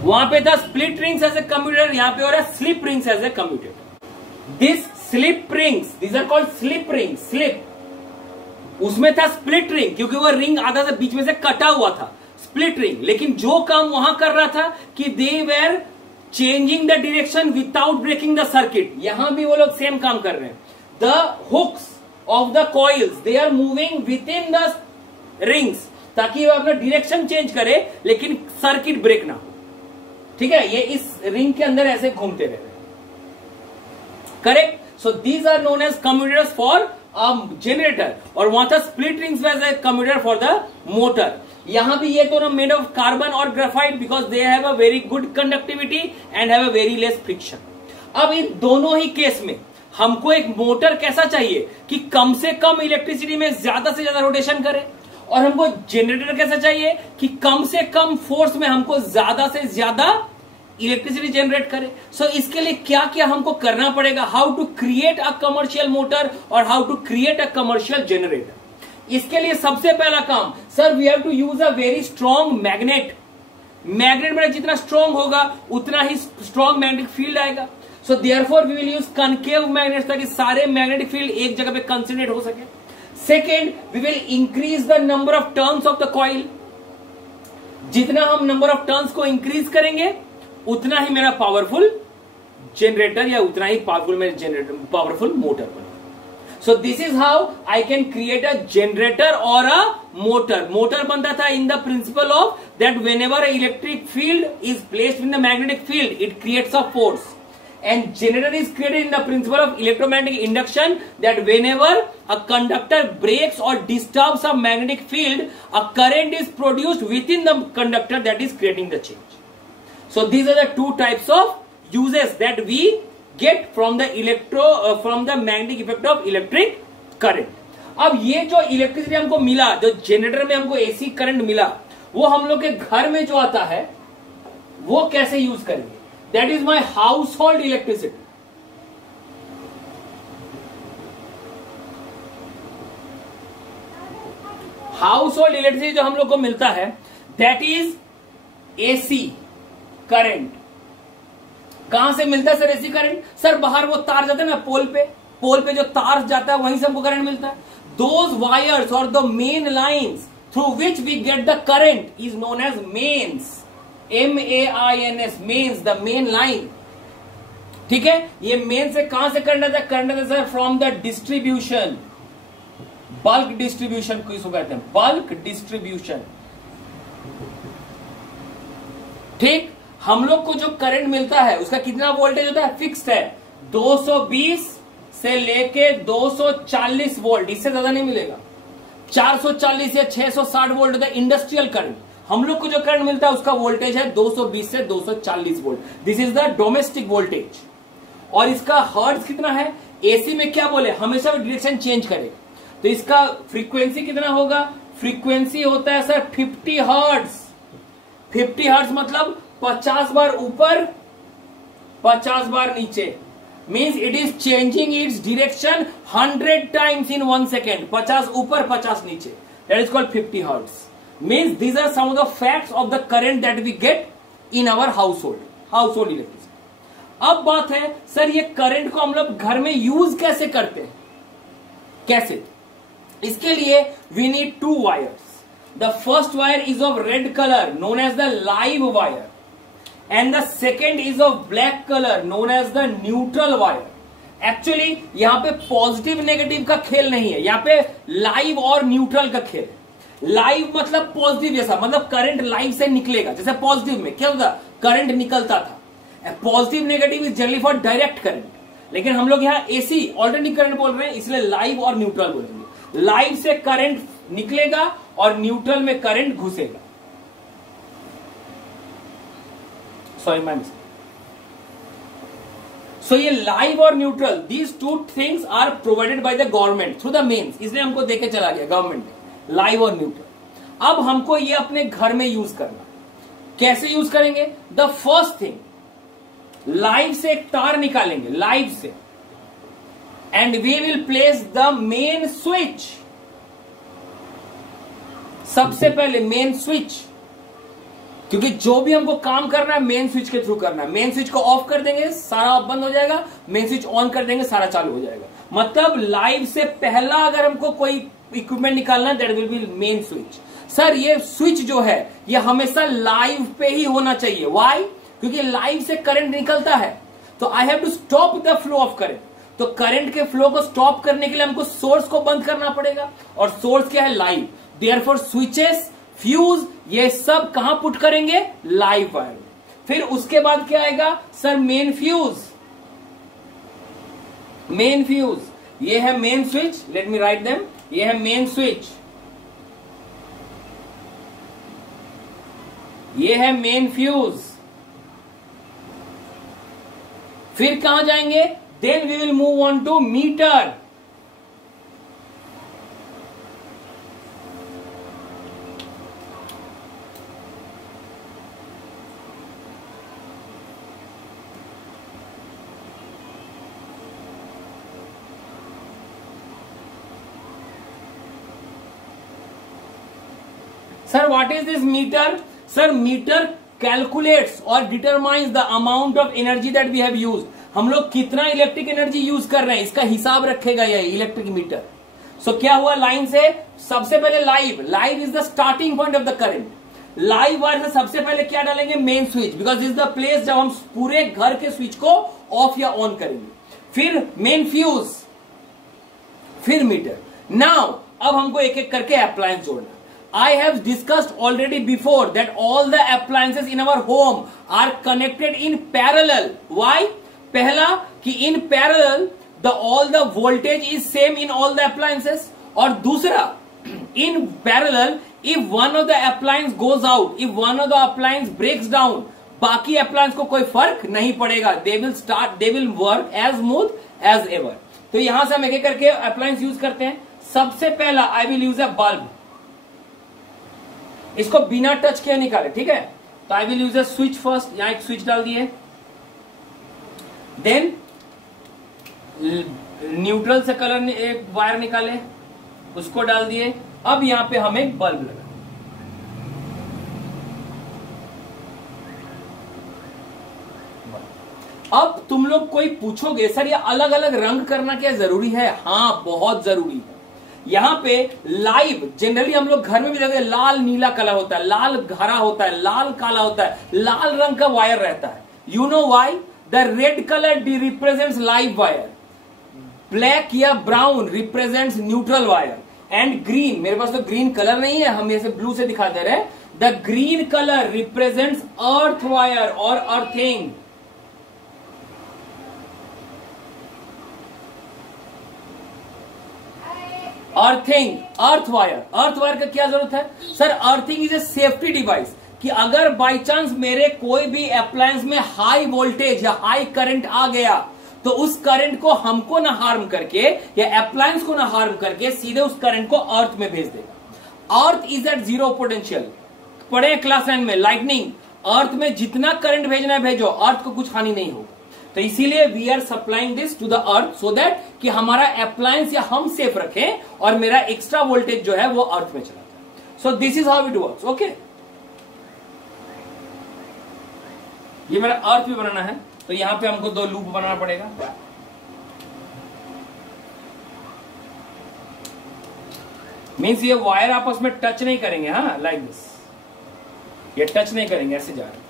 वहां पे था split rings as a commutator, यहां पे हो रहा है slip rings as a commutator. This slip rings, these are called slip rings. Slip, उसमें था स्प्लिट रिंग क्योंकि वो रिंग आधा से बीच में से कटा हुआ था, स्प्लिट रिंग. लेकिन जो काम वहां कर रहा था कि they were changing the direction without breaking the circuit. यहां भी वो लोग सेम काम कर रहे हैं. The hooks of the coils they are moving within the rings ताकि वो अपना डायरेक्शन चेंज करे लेकिन सर्किट ब्रेक ना हो. ठीक है, ये इस रिंग के अंदर ऐसे घूमते रह रहे. Correct. So these are known as commutators for generator और वहां था split rings as a commutator for the motor. यहां भी ये दोनों मेड ऑफ कार्बन और graphite because they have a very good conductivity and have a very less friction. अब इन दोनों ही केस में हमको एक मोटर कैसा चाहिए कि कम से कम इलेक्ट्रिसिटी में ज्यादा से ज्यादा रोटेशन करे और हमको जनरेटर कैसा चाहिए कि कम से कम फोर्स में हमको ज्यादा से ज्यादा इलेक्ट्रिसिटी जनरेट करे. सो इसके लिए क्या क्या हमको करना पड़ेगा? How to create a commercial motor और how to create a commercial generator. इसके लिए सबसे पहला काम, sir we have to use a very strong magnet. Magnet में जितना स्ट्रॉन्ग होगा उतना ही स्ट्रॉन्ग मैग्नेटिक फील्ड आएगा. So therefore we will use concave magnets ताकि सारे मैग्नेटिक फील्ड एक जगह पे कंसंट्रेट हो सके. Second, we will increase the number of turns of the coil. जितना हम नंबर ऑफ टर्न्स को इंक्रीज करेंगे उतना ही मेरा पावरफुल जनरेटर या उतना ही पावरफुल मेरा जनरेटर पावरफुल मोटर बनेगा. So this is how I can create a generator और अ मोटर. मोटर बनता था in the principle of that whenever electric field is placed in the magnetic field it creates a force. And generator is created in the principle of electromagnetic induction that whenever a conductor breaks or disturbs a magnetic field, a current is produced within the conductor that is creating the change. So these are the two types of uses that we get from the from the magnetic effect of electric current. अब ये जो electricity हमको मिला, जो generator में हमको AC current मिला, वो हम लोग के घर में जो आता है वो कैसे यूज करेंगे? That is my household electricity. Household electricity जो हम लोग को मिलता है that is AC current. कहां से मिलता है सर AC करंट? सर बाहर वो तार जाता है ना पोल पे जो तार जाता है वहीं से हमको करंट मिलता है. Those wires or the main lines through which we get the current is known as mains. MAINS, mains, the main line. ठीक है, ये मेन से कहां से करंट आता है? करंट आता है sir from the distribution. Bulk distribution को इसको कहते हैं, बल्क डिस्ट्रीब्यूशन. ठीक, हम लोग को जो करंट मिलता है उसका कितना वोल्टेज होता है? फिक्स्ड है, 220 से लेके 240 वोल्ट, इससे ज्यादा नहीं मिलेगा. 440 या 660 वोल्ट होता है इंडस्ट्रियल करंट. हम लोग को जो करंट मिलता है उसका वोल्टेज है 220 से 240 volt. This is the domestic voltage. और इसका हर्ट्ज कितना है? एसी में क्या बोले, हमेशा वो डायरेक्शन चेंज करेगा. तो इसका फ्रीक्वेंसी कितना होगा? फ्रीक्वेंसी होता है सर 50 हर्ट्ज. 50 हर्ट्ज मतलब 50 बार ऊपर 50 बार नीचे, means it is changing its direction 100 times in 1 second. 50 ऊपर 50 नीचे, that is called 50 hertz. Means these are some of the facts of the current that we get in our household electricity. अब बात है sir ये current को हम लोग घर में यूज कैसे करते हैं, कैसे? इसके लिए we need 2 wires. The first wire is of red colour known as the live wire and the second is of black colour known as the neutral wire. Actually यहां पे पॉजिटिव नेगेटिव का खेल नहीं है, यहां पे लाइव और neutral का खेल है। लाइव मतलब पॉजिटिव जैसा, मतलब करंट लाइव से निकलेगा। जैसे पॉजिटिव में क्या होता, करंट निकलता था। Positive negative is generally for direct current, लेकिन हम लोग यहां एसी ऑल्टरनेटिव करंट बोल रहे हैं, इसलिए लाइव और न्यूट्रल बोलेंगे। लाइव से करंट निकलेगा और न्यूट्रल में करंट घुसेगा। Sorry ma'am. सो ये लाइव और neutral, these 2 things are provided by the government through the mains, इसलिए हमको देके चला गया गवर्नमेंट ने, लाइव और न्यूट्रल। अब हमको ये अपने घर में यूज करना। कैसे यूज करेंगे? द फर्स्ट थिंग, लाइव से एक तार निकालेंगे, लाइव से, and we will place the main switch. सबसे पहले मेन स्विच, क्योंकि जो भी हमको काम करना है मेन स्विच के थ्रू करना है। मेन स्विच को ऑफ कर देंगे सारा बंद हो जाएगा, मेन स्विच ऑन कर देंगे सारा चालू हो जाएगा। मतलब लाइव से पहला अगर हमको कोई इक्विपमेंट निकालना है that will be main switch. Sir ये स्विच जो है ये हमेशा लाइव पे ही होना चाहिए। व्हाई? क्योंकि लाइव से करंट निकलता है, तो I have to stop the flow of current. तो करंट के फ्लो को स्टॉप करने के लिए हमको सोर्स को बंद करना पड़ेगा, और सोर्स क्या है? लाइव। देयरफॉर स्विचेस, फ्यूज, ये सब कहां पुट करेंगे? लाइव वायर में। फिर उसके बाद क्या आएगा sir? Main fuse. Main fuse, ये है main switch, let me write them. ये है मेन स्विच, ये है मेन फ्यूज। फिर कहां जाएंगे? Then we will move on to meter. Sir, what is this meter? Sir, meter calculates or determines the amount of energy that we have used. हम लोग कितना इलेक्ट्रिक एनर्जी यूज कर रहे हैं इसका हिसाब रखेगा यह इलेक्ट्रिक मीटर। सो क्या हुआ? लाइन से सबसे पहले live is the starting point of the current. Live wire से सबसे पहले क्या डालेंगे? Main switch, because this is the place जब हम पूरे घर के स्विच को ऑफ या ऑन करेंगे। फिर मेन फ्यूज, फिर मीटर। नाउ अब हमको एक एक करके अप्लायंस जोड़ना। I have discussed already before that all the appliances in our home are connected in parallel. Why? पहला कि in parallel all the voltage is same in all the appliances. और दूसरा in parallel if one of the appliance goes out, if one of the appliance breaks down, बाकी appliance को कोई फर्क नहीं पड़ेगा। They will work as smooth as ever. तो यहां से हम एक एक करके appliance यूज करते हैं। सबसे पहला I will use a bulb. इसको बिना टच किए निकाले, ठीक है? तो I will use a switch first. यहां एक स्विच डाल दिए, देन न्यूट्रल से कलर एक वायर निकाले, उसको डाल दिए। अब यहां पे हम एक बल्ब लगा। अब तुम लोग कोई पूछोगे सर ये अलग अलग रंग करना क्या जरूरी है? हाँ, बहुत जरूरी है। यहां पे लाइव जनरली हम लोग घर में भी देखते हैं, लाल नीला कलर होता है, लाल हरा होता है, लाल काला होता है, लाल रंग का वायर रहता है। You know why? The red colour represents live wire, black या brown represents neutral wire, and green, मेरे पास तो ग्रीन कलर नहीं है, हम ऐसे ब्लू से दिखा दे रहे हैं, the green colour represents earth wire और अर्थिंग। अर्थिंग, अर्थ वायर का क्या जरूरत है? Sir earthing is a safety device, कि अगर बाई चांस मेरे कोई भी अप्लायंस में हाई वोल्टेज या हाई करंट आ गया तो उस करंट को हमको ना हार्म करके या अप्लायंस को ना हार्म करके सीधे उस करंट को अर्थ में भेज देगा। Earth is at zero potential. पढ़े क्लास 9 में लाइटनिंग, अर्थ में जितना करंट भेजना है भेजो, अर्थ को कुछ हानि नहीं होगा। तो इसीलिए we are supplying this to the earth so that कि हमारा अप्लायंस या हम सेफ रखें और मेरा एक्स्ट्रा वोल्टेज जो है वो अर्थ में चला जाए। So this is how it works. Okay, ये मेरा अर्थ भी बनाना है, तो यहां पे हमको 2 लूप बनाना पड़ेगा। मीन्स ये वायर आपस में टच नहीं करेंगे, हाँ, लाइक दिस, ये टच नहीं करेंगे, ऐसे जा रहे।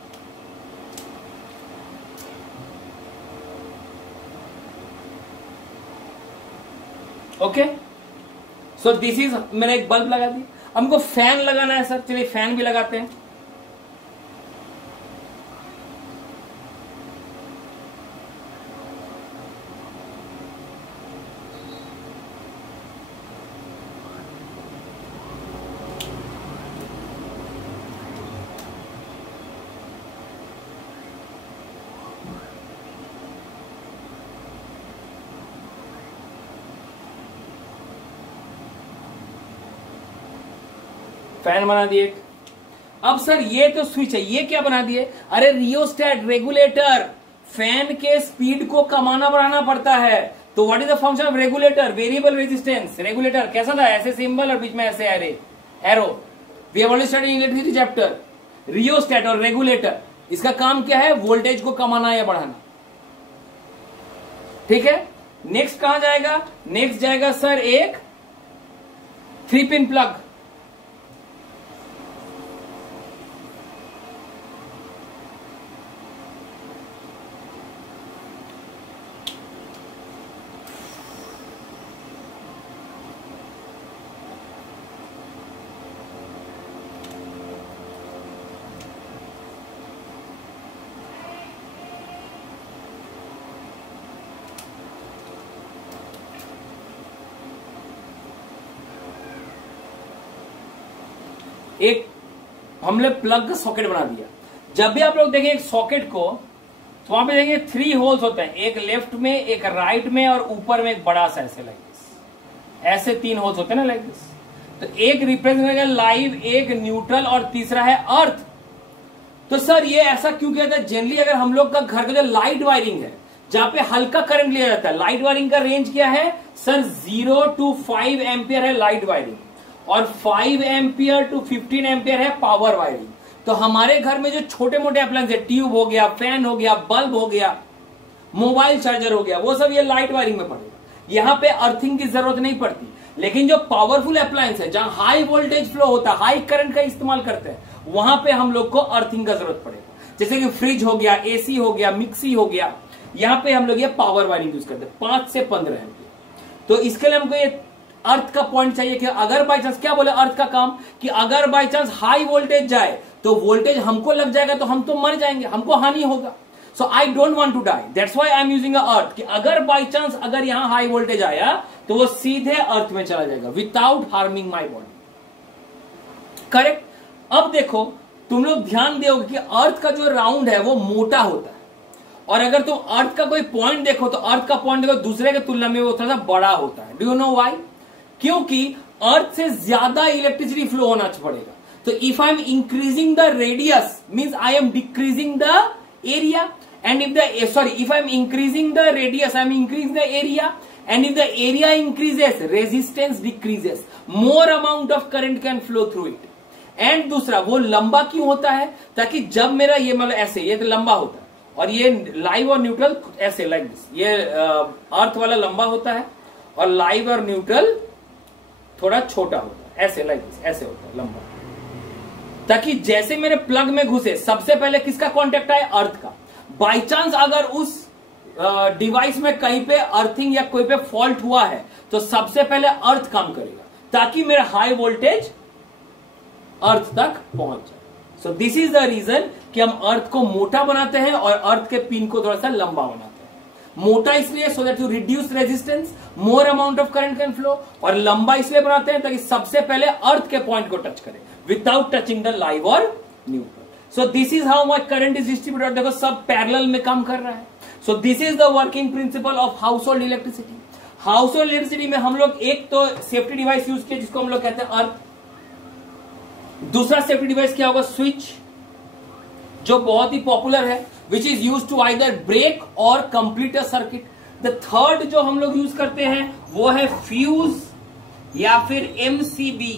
ओके, सो दिस इज, मैंने एक बल्ब लगा दिया। हमको फैन लगाना है सर, चलिए फैन भी लगाते हैं। फैन बना दिए। अब सर ये तो स्विच है, ये क्या बना दिए? अरे रियोस्टेट, रेगुलेटर। फैन के स्पीड को कमाना बढ़ाना पड़ता है, तो what is the function of regulator? Variable resistance. Regulator कैसा था? ऐसे सिंबल और बीच में ऐसे arrow. We have already studied in electricity chapter. Rheostat और रेगुलेटर, इसका काम क्या है? वोल्टेज को कमाना या बढ़ाना। ठीक है, नेक्स्ट कहां जाएगा? नेक्स्ट जाएगा सर एक 3 पिन प्लग। एक हमने प्लग का सॉकेट बना दिया। जब भी आप लोग देखें एक सॉकेट को, तो वहां पे देखेंगे 3 होल्स होते हैं, एक लेफ्ट में, एक राइट में और ऊपर में एक बड़ा सा ऐसे लाइक दिस। ऐसे 3 होल्स होते हैं ना लाइक दिस। तो एक रिप्रेजेंट करेगा लाइव, एक न्यूट्रल और तीसरा है अर्थ। तो सर ये ऐसा क्यों किया जाता है? जनरली अगर हम लोग का घर का जो लाइट वायरिंग है, जहां पे हल्का करंट लिया जाता है, लाइट वायरिंग का रेंज क्या है सर? 0 to 5 एम्पियर है लाइट वायरिंग, और 5 एम्पियर टू 15 एम्पियर है पावर वायरिंग। तो हमारे घर में जो छोटे मोटे अप्लायंस है, ट्यूब हो गया, फैन हो गया, बल्ब हो गया, मोबाइल चार्जर हो गया, वो सब ये लाइट वायरिंग में पड़ेगा। यहां पे अर्थिंग की जरूरत नहीं पड़ती। लेकिन जो पावरफुल अप्लायंस है, जहां हाई वोल्टेज फ्लो होता है, हाई करंट का इस्तेमाल करते हैं, वहां पे हम लोग को अर्थिंग का जरूरत पड़ेगा। जैसे कि फ्रिज हो गया, एसी हो गया, मिक्सी हो गया, यहां पे हम लोग ये पावर वायरिंग यूज करते हैं 5 से 15 एम्पियर। तो इसके लिए हमको ये अर्थ का पॉइंट चाहिए कि अगर बाई चांस, क्या बोले अर्थ का काम, कि अगर बाई चांस हाई वोल्टेज जाए तो वोल्टेज हमको लग जाएगा, तो हम तो मर जाएंगे, हमको हानि होगा। So I don't want to die, that's why I am using a earth, कि अगर बाई चांस अगर यहां हाई वोल्टेज आया तो वो सीधे अर्थ में चला जाएगा without harming my body. Correct. अब देखो, तुम लोग ध्यान दोगे कि अर्थ का जो राउंड है वो मोटा होता है, और अगर तुम अर्थ का कोई पॉइंट देखो तो अर्थ का पॉइंट देखो दूसरे के तुलना में वो थोड़ा सा बड़ा होता है। Do you know why? क्योंकि अर्थ से ज्यादा इलेक्ट्रिसिटी फ्लो होना पड़ेगा। तो if I M increasing the radius means I am decreasing the area, and if I M increasing the radius I am increasing the area, and if the area increases resistance decreases, more amount of current can flow through it. And दूसरा, वो लंबा क्यों होता है? ताकि जब मेरा ये मतलब ऐसे, ये तो लंबा होता है, और ये लाइव और न्यूट्रल ऐसे लाइक दिस, ये अर्थ वाला लंबा होता है और लाइव और न्यूट्रल थोड़ा छोटा होता है, ऐसे लाइक दिस, ऐसे होता है लंबा, ताकि जैसे मेरे प्लग में घुसे सबसे पहले किसका कांटेक्ट आए? अर्थ का। बाई चांस अगर उस डिवाइस में कहीं पे अर्थिंग या कोई पे फॉल्ट हुआ है तो सबसे पहले अर्थ काम करेगा, ताकि मेरा हाई वोल्टेज अर्थ तक पहुंच जाए। So this is the reason कि हम अर्थ को मोटा बनाते हैं और अर्थ के पिन को थोड़ा सा लंबा बनाते हैं। मोटा इसलिए so that you reduce resistance, more amount of current can flow, और लंबा इसलिए बनाते हैं ताकि सबसे पहले अर्थ के पॉइंट को टच करे विदाउट टचिंग द लाइव और neutral. So this is how my current is distributed. देखो सब पैरेलल में काम कर रहा है। So this is the working principle of house hold electricity. House hold electricity में हम लोग एक तो सेफ्टी डिवाइस यूज किया जिसको हम लोग कहते हैं अर्थ। दूसरा सेफ्टी डिवाइस क्या होगा? स्विच। जो बहुत ही पॉपुलर है, which is use to either break or complete a circuit. The third जो हम लोग यूज करते हैं वो है फ्यूज या फिर एमसीबी।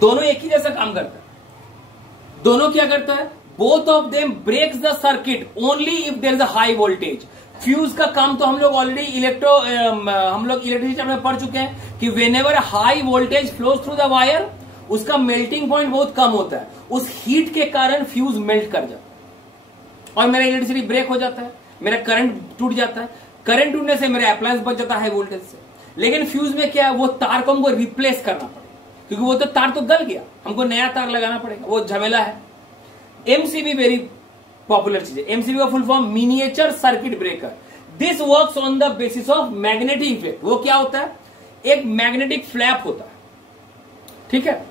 दोनों एक ही जैसा काम करता है। दोनों क्या करता है, both of them breaks the circuit only if there is a high voltage. Fuse का काम तो हम लोग ऑलरेडी हम लोग इलेक्ट्रिसिटी में पढ़ चुके हैं कि whenever high voltage flows through the wire, उसका मेल्टिंग पॉइंट बहुत कम होता है, उस हीट के कारण फ्यूज मेल्ट कर जाता है और मेरा इलेक्ट्रिसिटी ब्रेक हो जाता है, मेरा करंट टूट जाता है। करंट टूटने से मेरा अप्लायंस बच जाता है हाई वोल्टेज से। लेकिन फ्यूज में क्या है, वो तार को हमको रिप्लेस करना पड़ेगा, क्योंकि वो तो तार तो गल गया, हमको नया तार लगाना पड़ेगा, वो झमेला है। एमसीबी वेरी पॉपुलर चीज है। एमसीबी का full form miniature circuit breaker. This works on the basis of magnetic effect. वो क्या होता है, एक मैग्नेटिक फ्लैप होता है, ठीक है,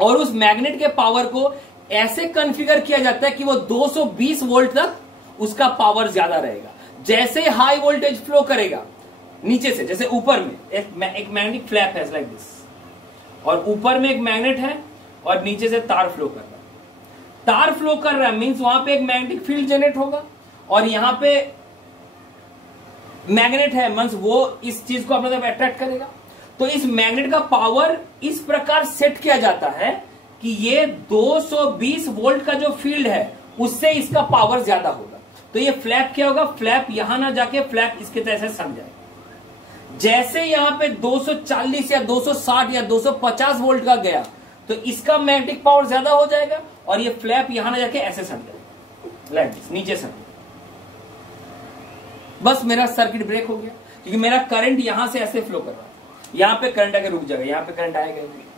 और उस मैग्नेट के पावर को ऐसे कॉन्फ़िगर किया जाता है कि वो 220 वोल्ट तक उसका पावर ज्यादा रहेगा। जैसे हाई वोल्टेज फ्लो करेगा नीचे से, जैसे ऊपर में एक मैग्नेटिक फ्लैप है लाइक दिस, और ऊपर में एक मैग्नेट है और नीचे से तार फ्लो कर रहा है। तार फ्लो कर रहा है मींस वहां पे एक मैग्नेटिक फील्ड जनरेट होगा, और यहां पे मैग्नेट है मींस वो इस चीज को अपने तरफ अट्रैक्ट करेगा। तो इस मैग्नेट का पावर इस प्रकार सेट किया जाता है कि ये 220 वोल्ट का जो फील्ड है उससे इसका पावर ज्यादा होगा। तो ये फ्लैप क्या होगा, फ्लैप यहां ना जाके फ्लैप इसके तरह से सट जाएगा। जैसे यहां पे 240 या 260 या 250 वोल्ट का गया तो इसका मैग्नेटिक पावर ज्यादा हो जाएगा और ये फ्लैप यहां ना जाके ऐसे सट जाएगा, लाइक दिस, नीचे सट। बस मेरा सर्किट ब्रेक हो गया, क्योंकि मेरा करंट यहां से ऐसे फ्लो कर रहा है, यहां पे करंट आके रुक जाएगा, यहां पे करंट आएगा नहीं।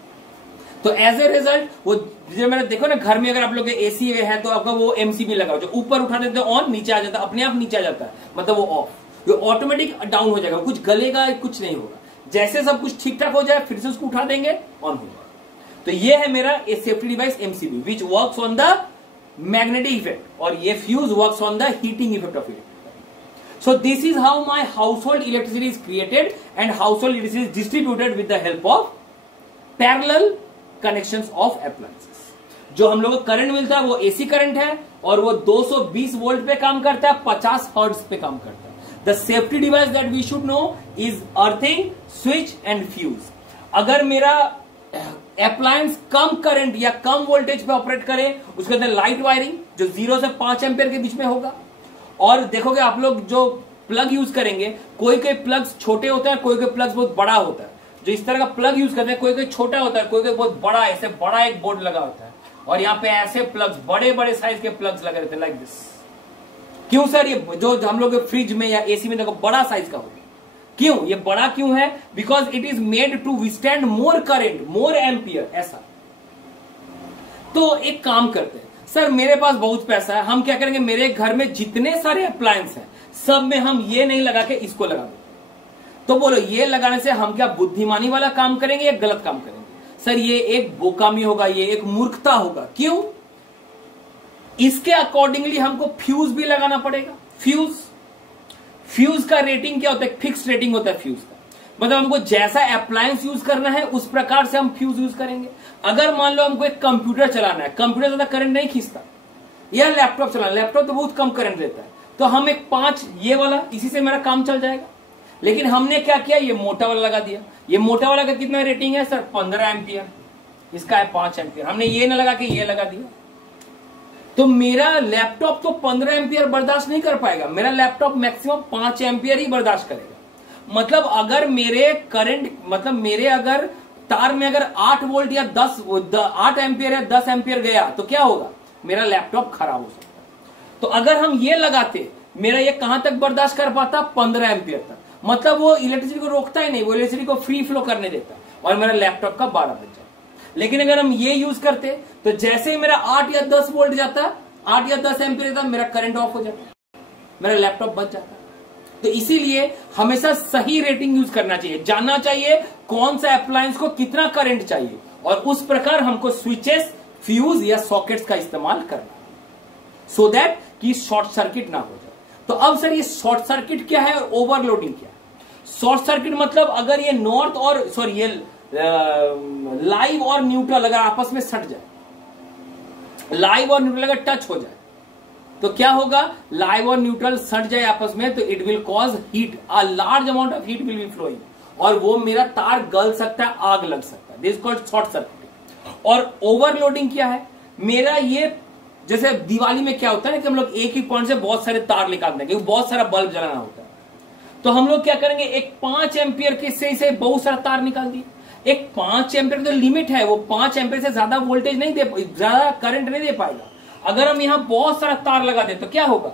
तो एज ए रिजल्ट वो जो मैंने देखो ना, घर में अगर आप लोग एसी है तो आपका वो एमसीबी लगा, जो ऊपर उठा देते हैं ऑन, नीचे आ जाता है, अपने आप नीचे आ जाता है, मतलब वो ऑफ, वो ऑटोमेटिक डाउन हो जाएगा, कुछ गलेगा कुछ नहीं होगा। जैसे सब कुछ ठीक ठाक हो जाए फिर से उसको उठा देंगे, ऑन हो जाएगा। तो ये है मेरा safety device MCB which works on the magnetic effect, और ये fuse works on the heating effect of electric. So this is how my household electricity is created and household electricity is distributed with the help of parallel connections of appliances. जो हम लोग को current मिलता है वो AC current है और वो 220 वोल्ट पे काम करता है, 50 हर्ट्ज पे काम करता है। The safety device that we should know is earthing, switch and fuse. अगर मेरा अप्लायंस कम करंट या कम वोल्टेज पे ऑपरेट करे, उसके अंदर लाइट वायरिंग जो 0 से 5 एम्पियर के बीच में होगा। और देखोगे आप लोग जो प्लग यूज करेंगे, कोई कोई प्लग्स छोटे होते हैं, कोई कोई प्लग्स बहुत बड़ा होता है। जो इस तरह का प्लग यूज करते हैं, कोई कोई छोटा होता है, कोई कोई बहुत बड़ा, ऐसे बड़ा एक बोर्ड लगा होता है, और यहाँ पे ऐसे प्लग्स, बड़े बड़े साइज के प्लग्स लगे रहते हैं लाइक दिस। क्यों सर, ये जो हम लोग फ्रिज में या एसी में देखो बड़ा साइज का होता है, क्यों ये बड़ा क्यों है? Because it is made to withstand more current, more ampere, ऐसा। तो एक काम करते हैं, सर मेरे पास बहुत पैसा है, हम क्या करेंगे, मेरे घर में जितने सारे अप्लायंस हैं सब में हम ये नहीं लगा के इसको लगा देंगे। तो बोलो ये लगाने से हम क्या बुद्धिमानी वाला काम करेंगे या गलत काम करेंगे? सर ये एक बोकामी होगा, ये एक मूर्खता होगा। क्यों? इसके अकॉर्डिंगली हमको फ्यूज भी लगाना पड़ेगा। फ्यूज का रेटिंग क्या होता है? फिक्स रेटिंग होता है फ्यूज का, मतलब हमको जैसा अप्लायंस यूज करना है उस प्रकार से हम फ्यूज यूज करेंगे। अगर मान लो हमको एक कंप्यूटर चलाना है, कंप्यूटर ज्यादा करंट नहीं खींचता, या लैपटॉप चलाना, लैपटॉप तो बहुत कम करंट लेता है, तो हम एक 5 ये वाला, इसी से मेरा काम चल जाएगा। लेकिन हमने क्या किया, ये मोटा वाला लगा दिया। ये मोटा वाला का कितना रेटिंग है सर? 15 एम्पियर, इसका है 5 एम्पियर। हमने ये ना लगा के ये लगा दिया, तो मेरा लैपटॉप तो 15 एम्पियर बर्दाश्त नहीं कर पाएगा, मेरा लैपटॉप मैक्सिमम 5 एम्पियर ही बर्दाश्त करेगा। मतलब अगर मेरे करंट, मतलब मेरे अगर तार में अगर 8 वोल्ट या 8 एम्पियर या 10 एम्पियर गया तो क्या होगा? मेरा लैपटॉप खराब हो सकता है। तो अगर हम ये लगाते, मेरा ये कहां तक बर्दाश्त कर पाता? 15 एम्पियर तक। मतलब वो इलेक्ट्रिसिटी को रोकता ही नहीं, वो इलेक्ट्रिसिटी को फ्री फ्लो करने देता और मेरा लैपटॉप का 12 बज जाता। लेकिन अगर हम ये यूज करते तो जैसे ही मेरा 8 या 10 वोल्ट जाता, 8 या 10 एम्पियर जाता, मेरा करंट ऑफ हो जाता, मेरा लैपटॉप बच जाता। तो इसीलिए हमेशा सही रेटिंग यूज करना चाहिए, जानना चाहिए कौन सा अप्लायंस को कितना करंट चाहिए, और उस प्रकार हमको स्विचेस, फ्यूज या सॉकेट्स का इस्तेमाल करना, सो दैट कि शॉर्ट सर्किट ना हो जाए। तो अब सर ये शॉर्ट सर्किट क्या है और ओवरलोडिंग क्या है? शॉर्ट सर्किट मतलब अगर ये नॉर्थ और ये लाइव और न्यूट्रल अगर आपस में सट जाए, लाइव और न्यूट्रल अगर टच हो जाए तो क्या होगा, लाइव और न्यूट्रल सट जाए आपस में तो it will cause heat, a large amount of heat will be flowing, और वो मेरा तार गल सकता है, आग लग सकता है, दिस कॉल्ड शॉर्ट सर्किट। और ओवरलोडिंग क्या है, मेरा ये जैसे दिवाली में क्या होता है कि हम लोग एक ही पॉइंट से बहुत सारे तार निकालते हैं क्योंकि बहुत सारा बल्ब जलाना होता है, तो हम लोग क्या करेंगे, एक 5 एम्पियर के से बहुत सारा तार निकाल दिए। एक 5 एम्पियर तो लिमिट है, वो 5 एम्पियर से ज्यादा वोल्टेज नहीं दे, ज्यादा करंट नहीं दे पाएगा। अगर हम यहां बहुत सारा तार लगा दें तो क्या होगा,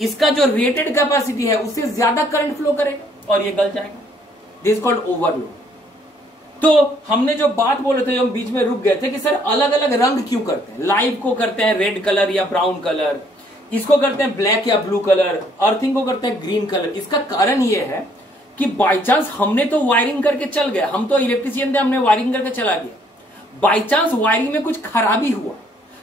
इसका जो रेटेड कैपेसिटी है उससे ज्यादा करंट फ्लो करेगा और ये गल जाएगा, दिस कॉल्ड ओवरलोड। तो हमने जो बात बोले थे, जो हम बीच में रुक गए थे कि सर अलग अलग रंग क्यों करते हैं, लाइव को करते हैं रेड कलर या ब्राउन कलर, इसको करते हैं ब्लैक या ब्लू कलर, अर्थिंग को करते हैं ग्रीन कलर। इसका कारण ये है कि बाई चांस हमने तो वायरिंग करके चल गए, हम तो इलेक्ट्रिशियन थे, हमने वायरिंग करके चला गया, बाई चांस वायरिंग में कुछ खराबी हुआ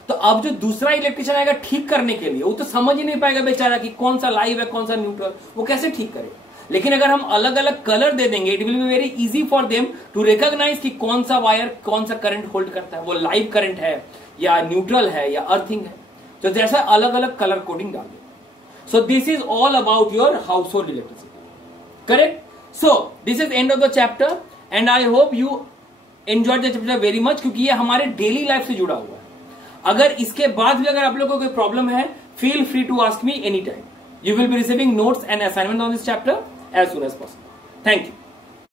तो अब जो दूसरा इलेक्ट्रिशियन आएगा ठीक करने के लिए, वो तो समझ ही नहीं पाएगा बेचारा कि कौन सा लाइव है कौन सा न्यूट्रल, वो कैसे ठीक करेगा। लेकिन अगर हम अलग अलग कलर दे देंगे, it will be very easy for them to recognise कि कौन सा वायर कौन सा करंट होल्ड करता है, वो लाइव करंट है या न्यूट्रल है या अर्थिंग है, तो जैसा अलग अलग कलर कोडिंग डाल दे। So this is all about your household electricity, correct. So this is end of the chapter and I hope you enjoyed the chapter very much, क्योंकि ये हमारे डेली लाइफ से जुड़ा हुआ है। अगर इसके बाद भी अगर आप लोगों को कोई प्रॉब्लम है, feel free to ask me any time. You will be receiving notes and assignment on this chapter as soon as possible. Thank you.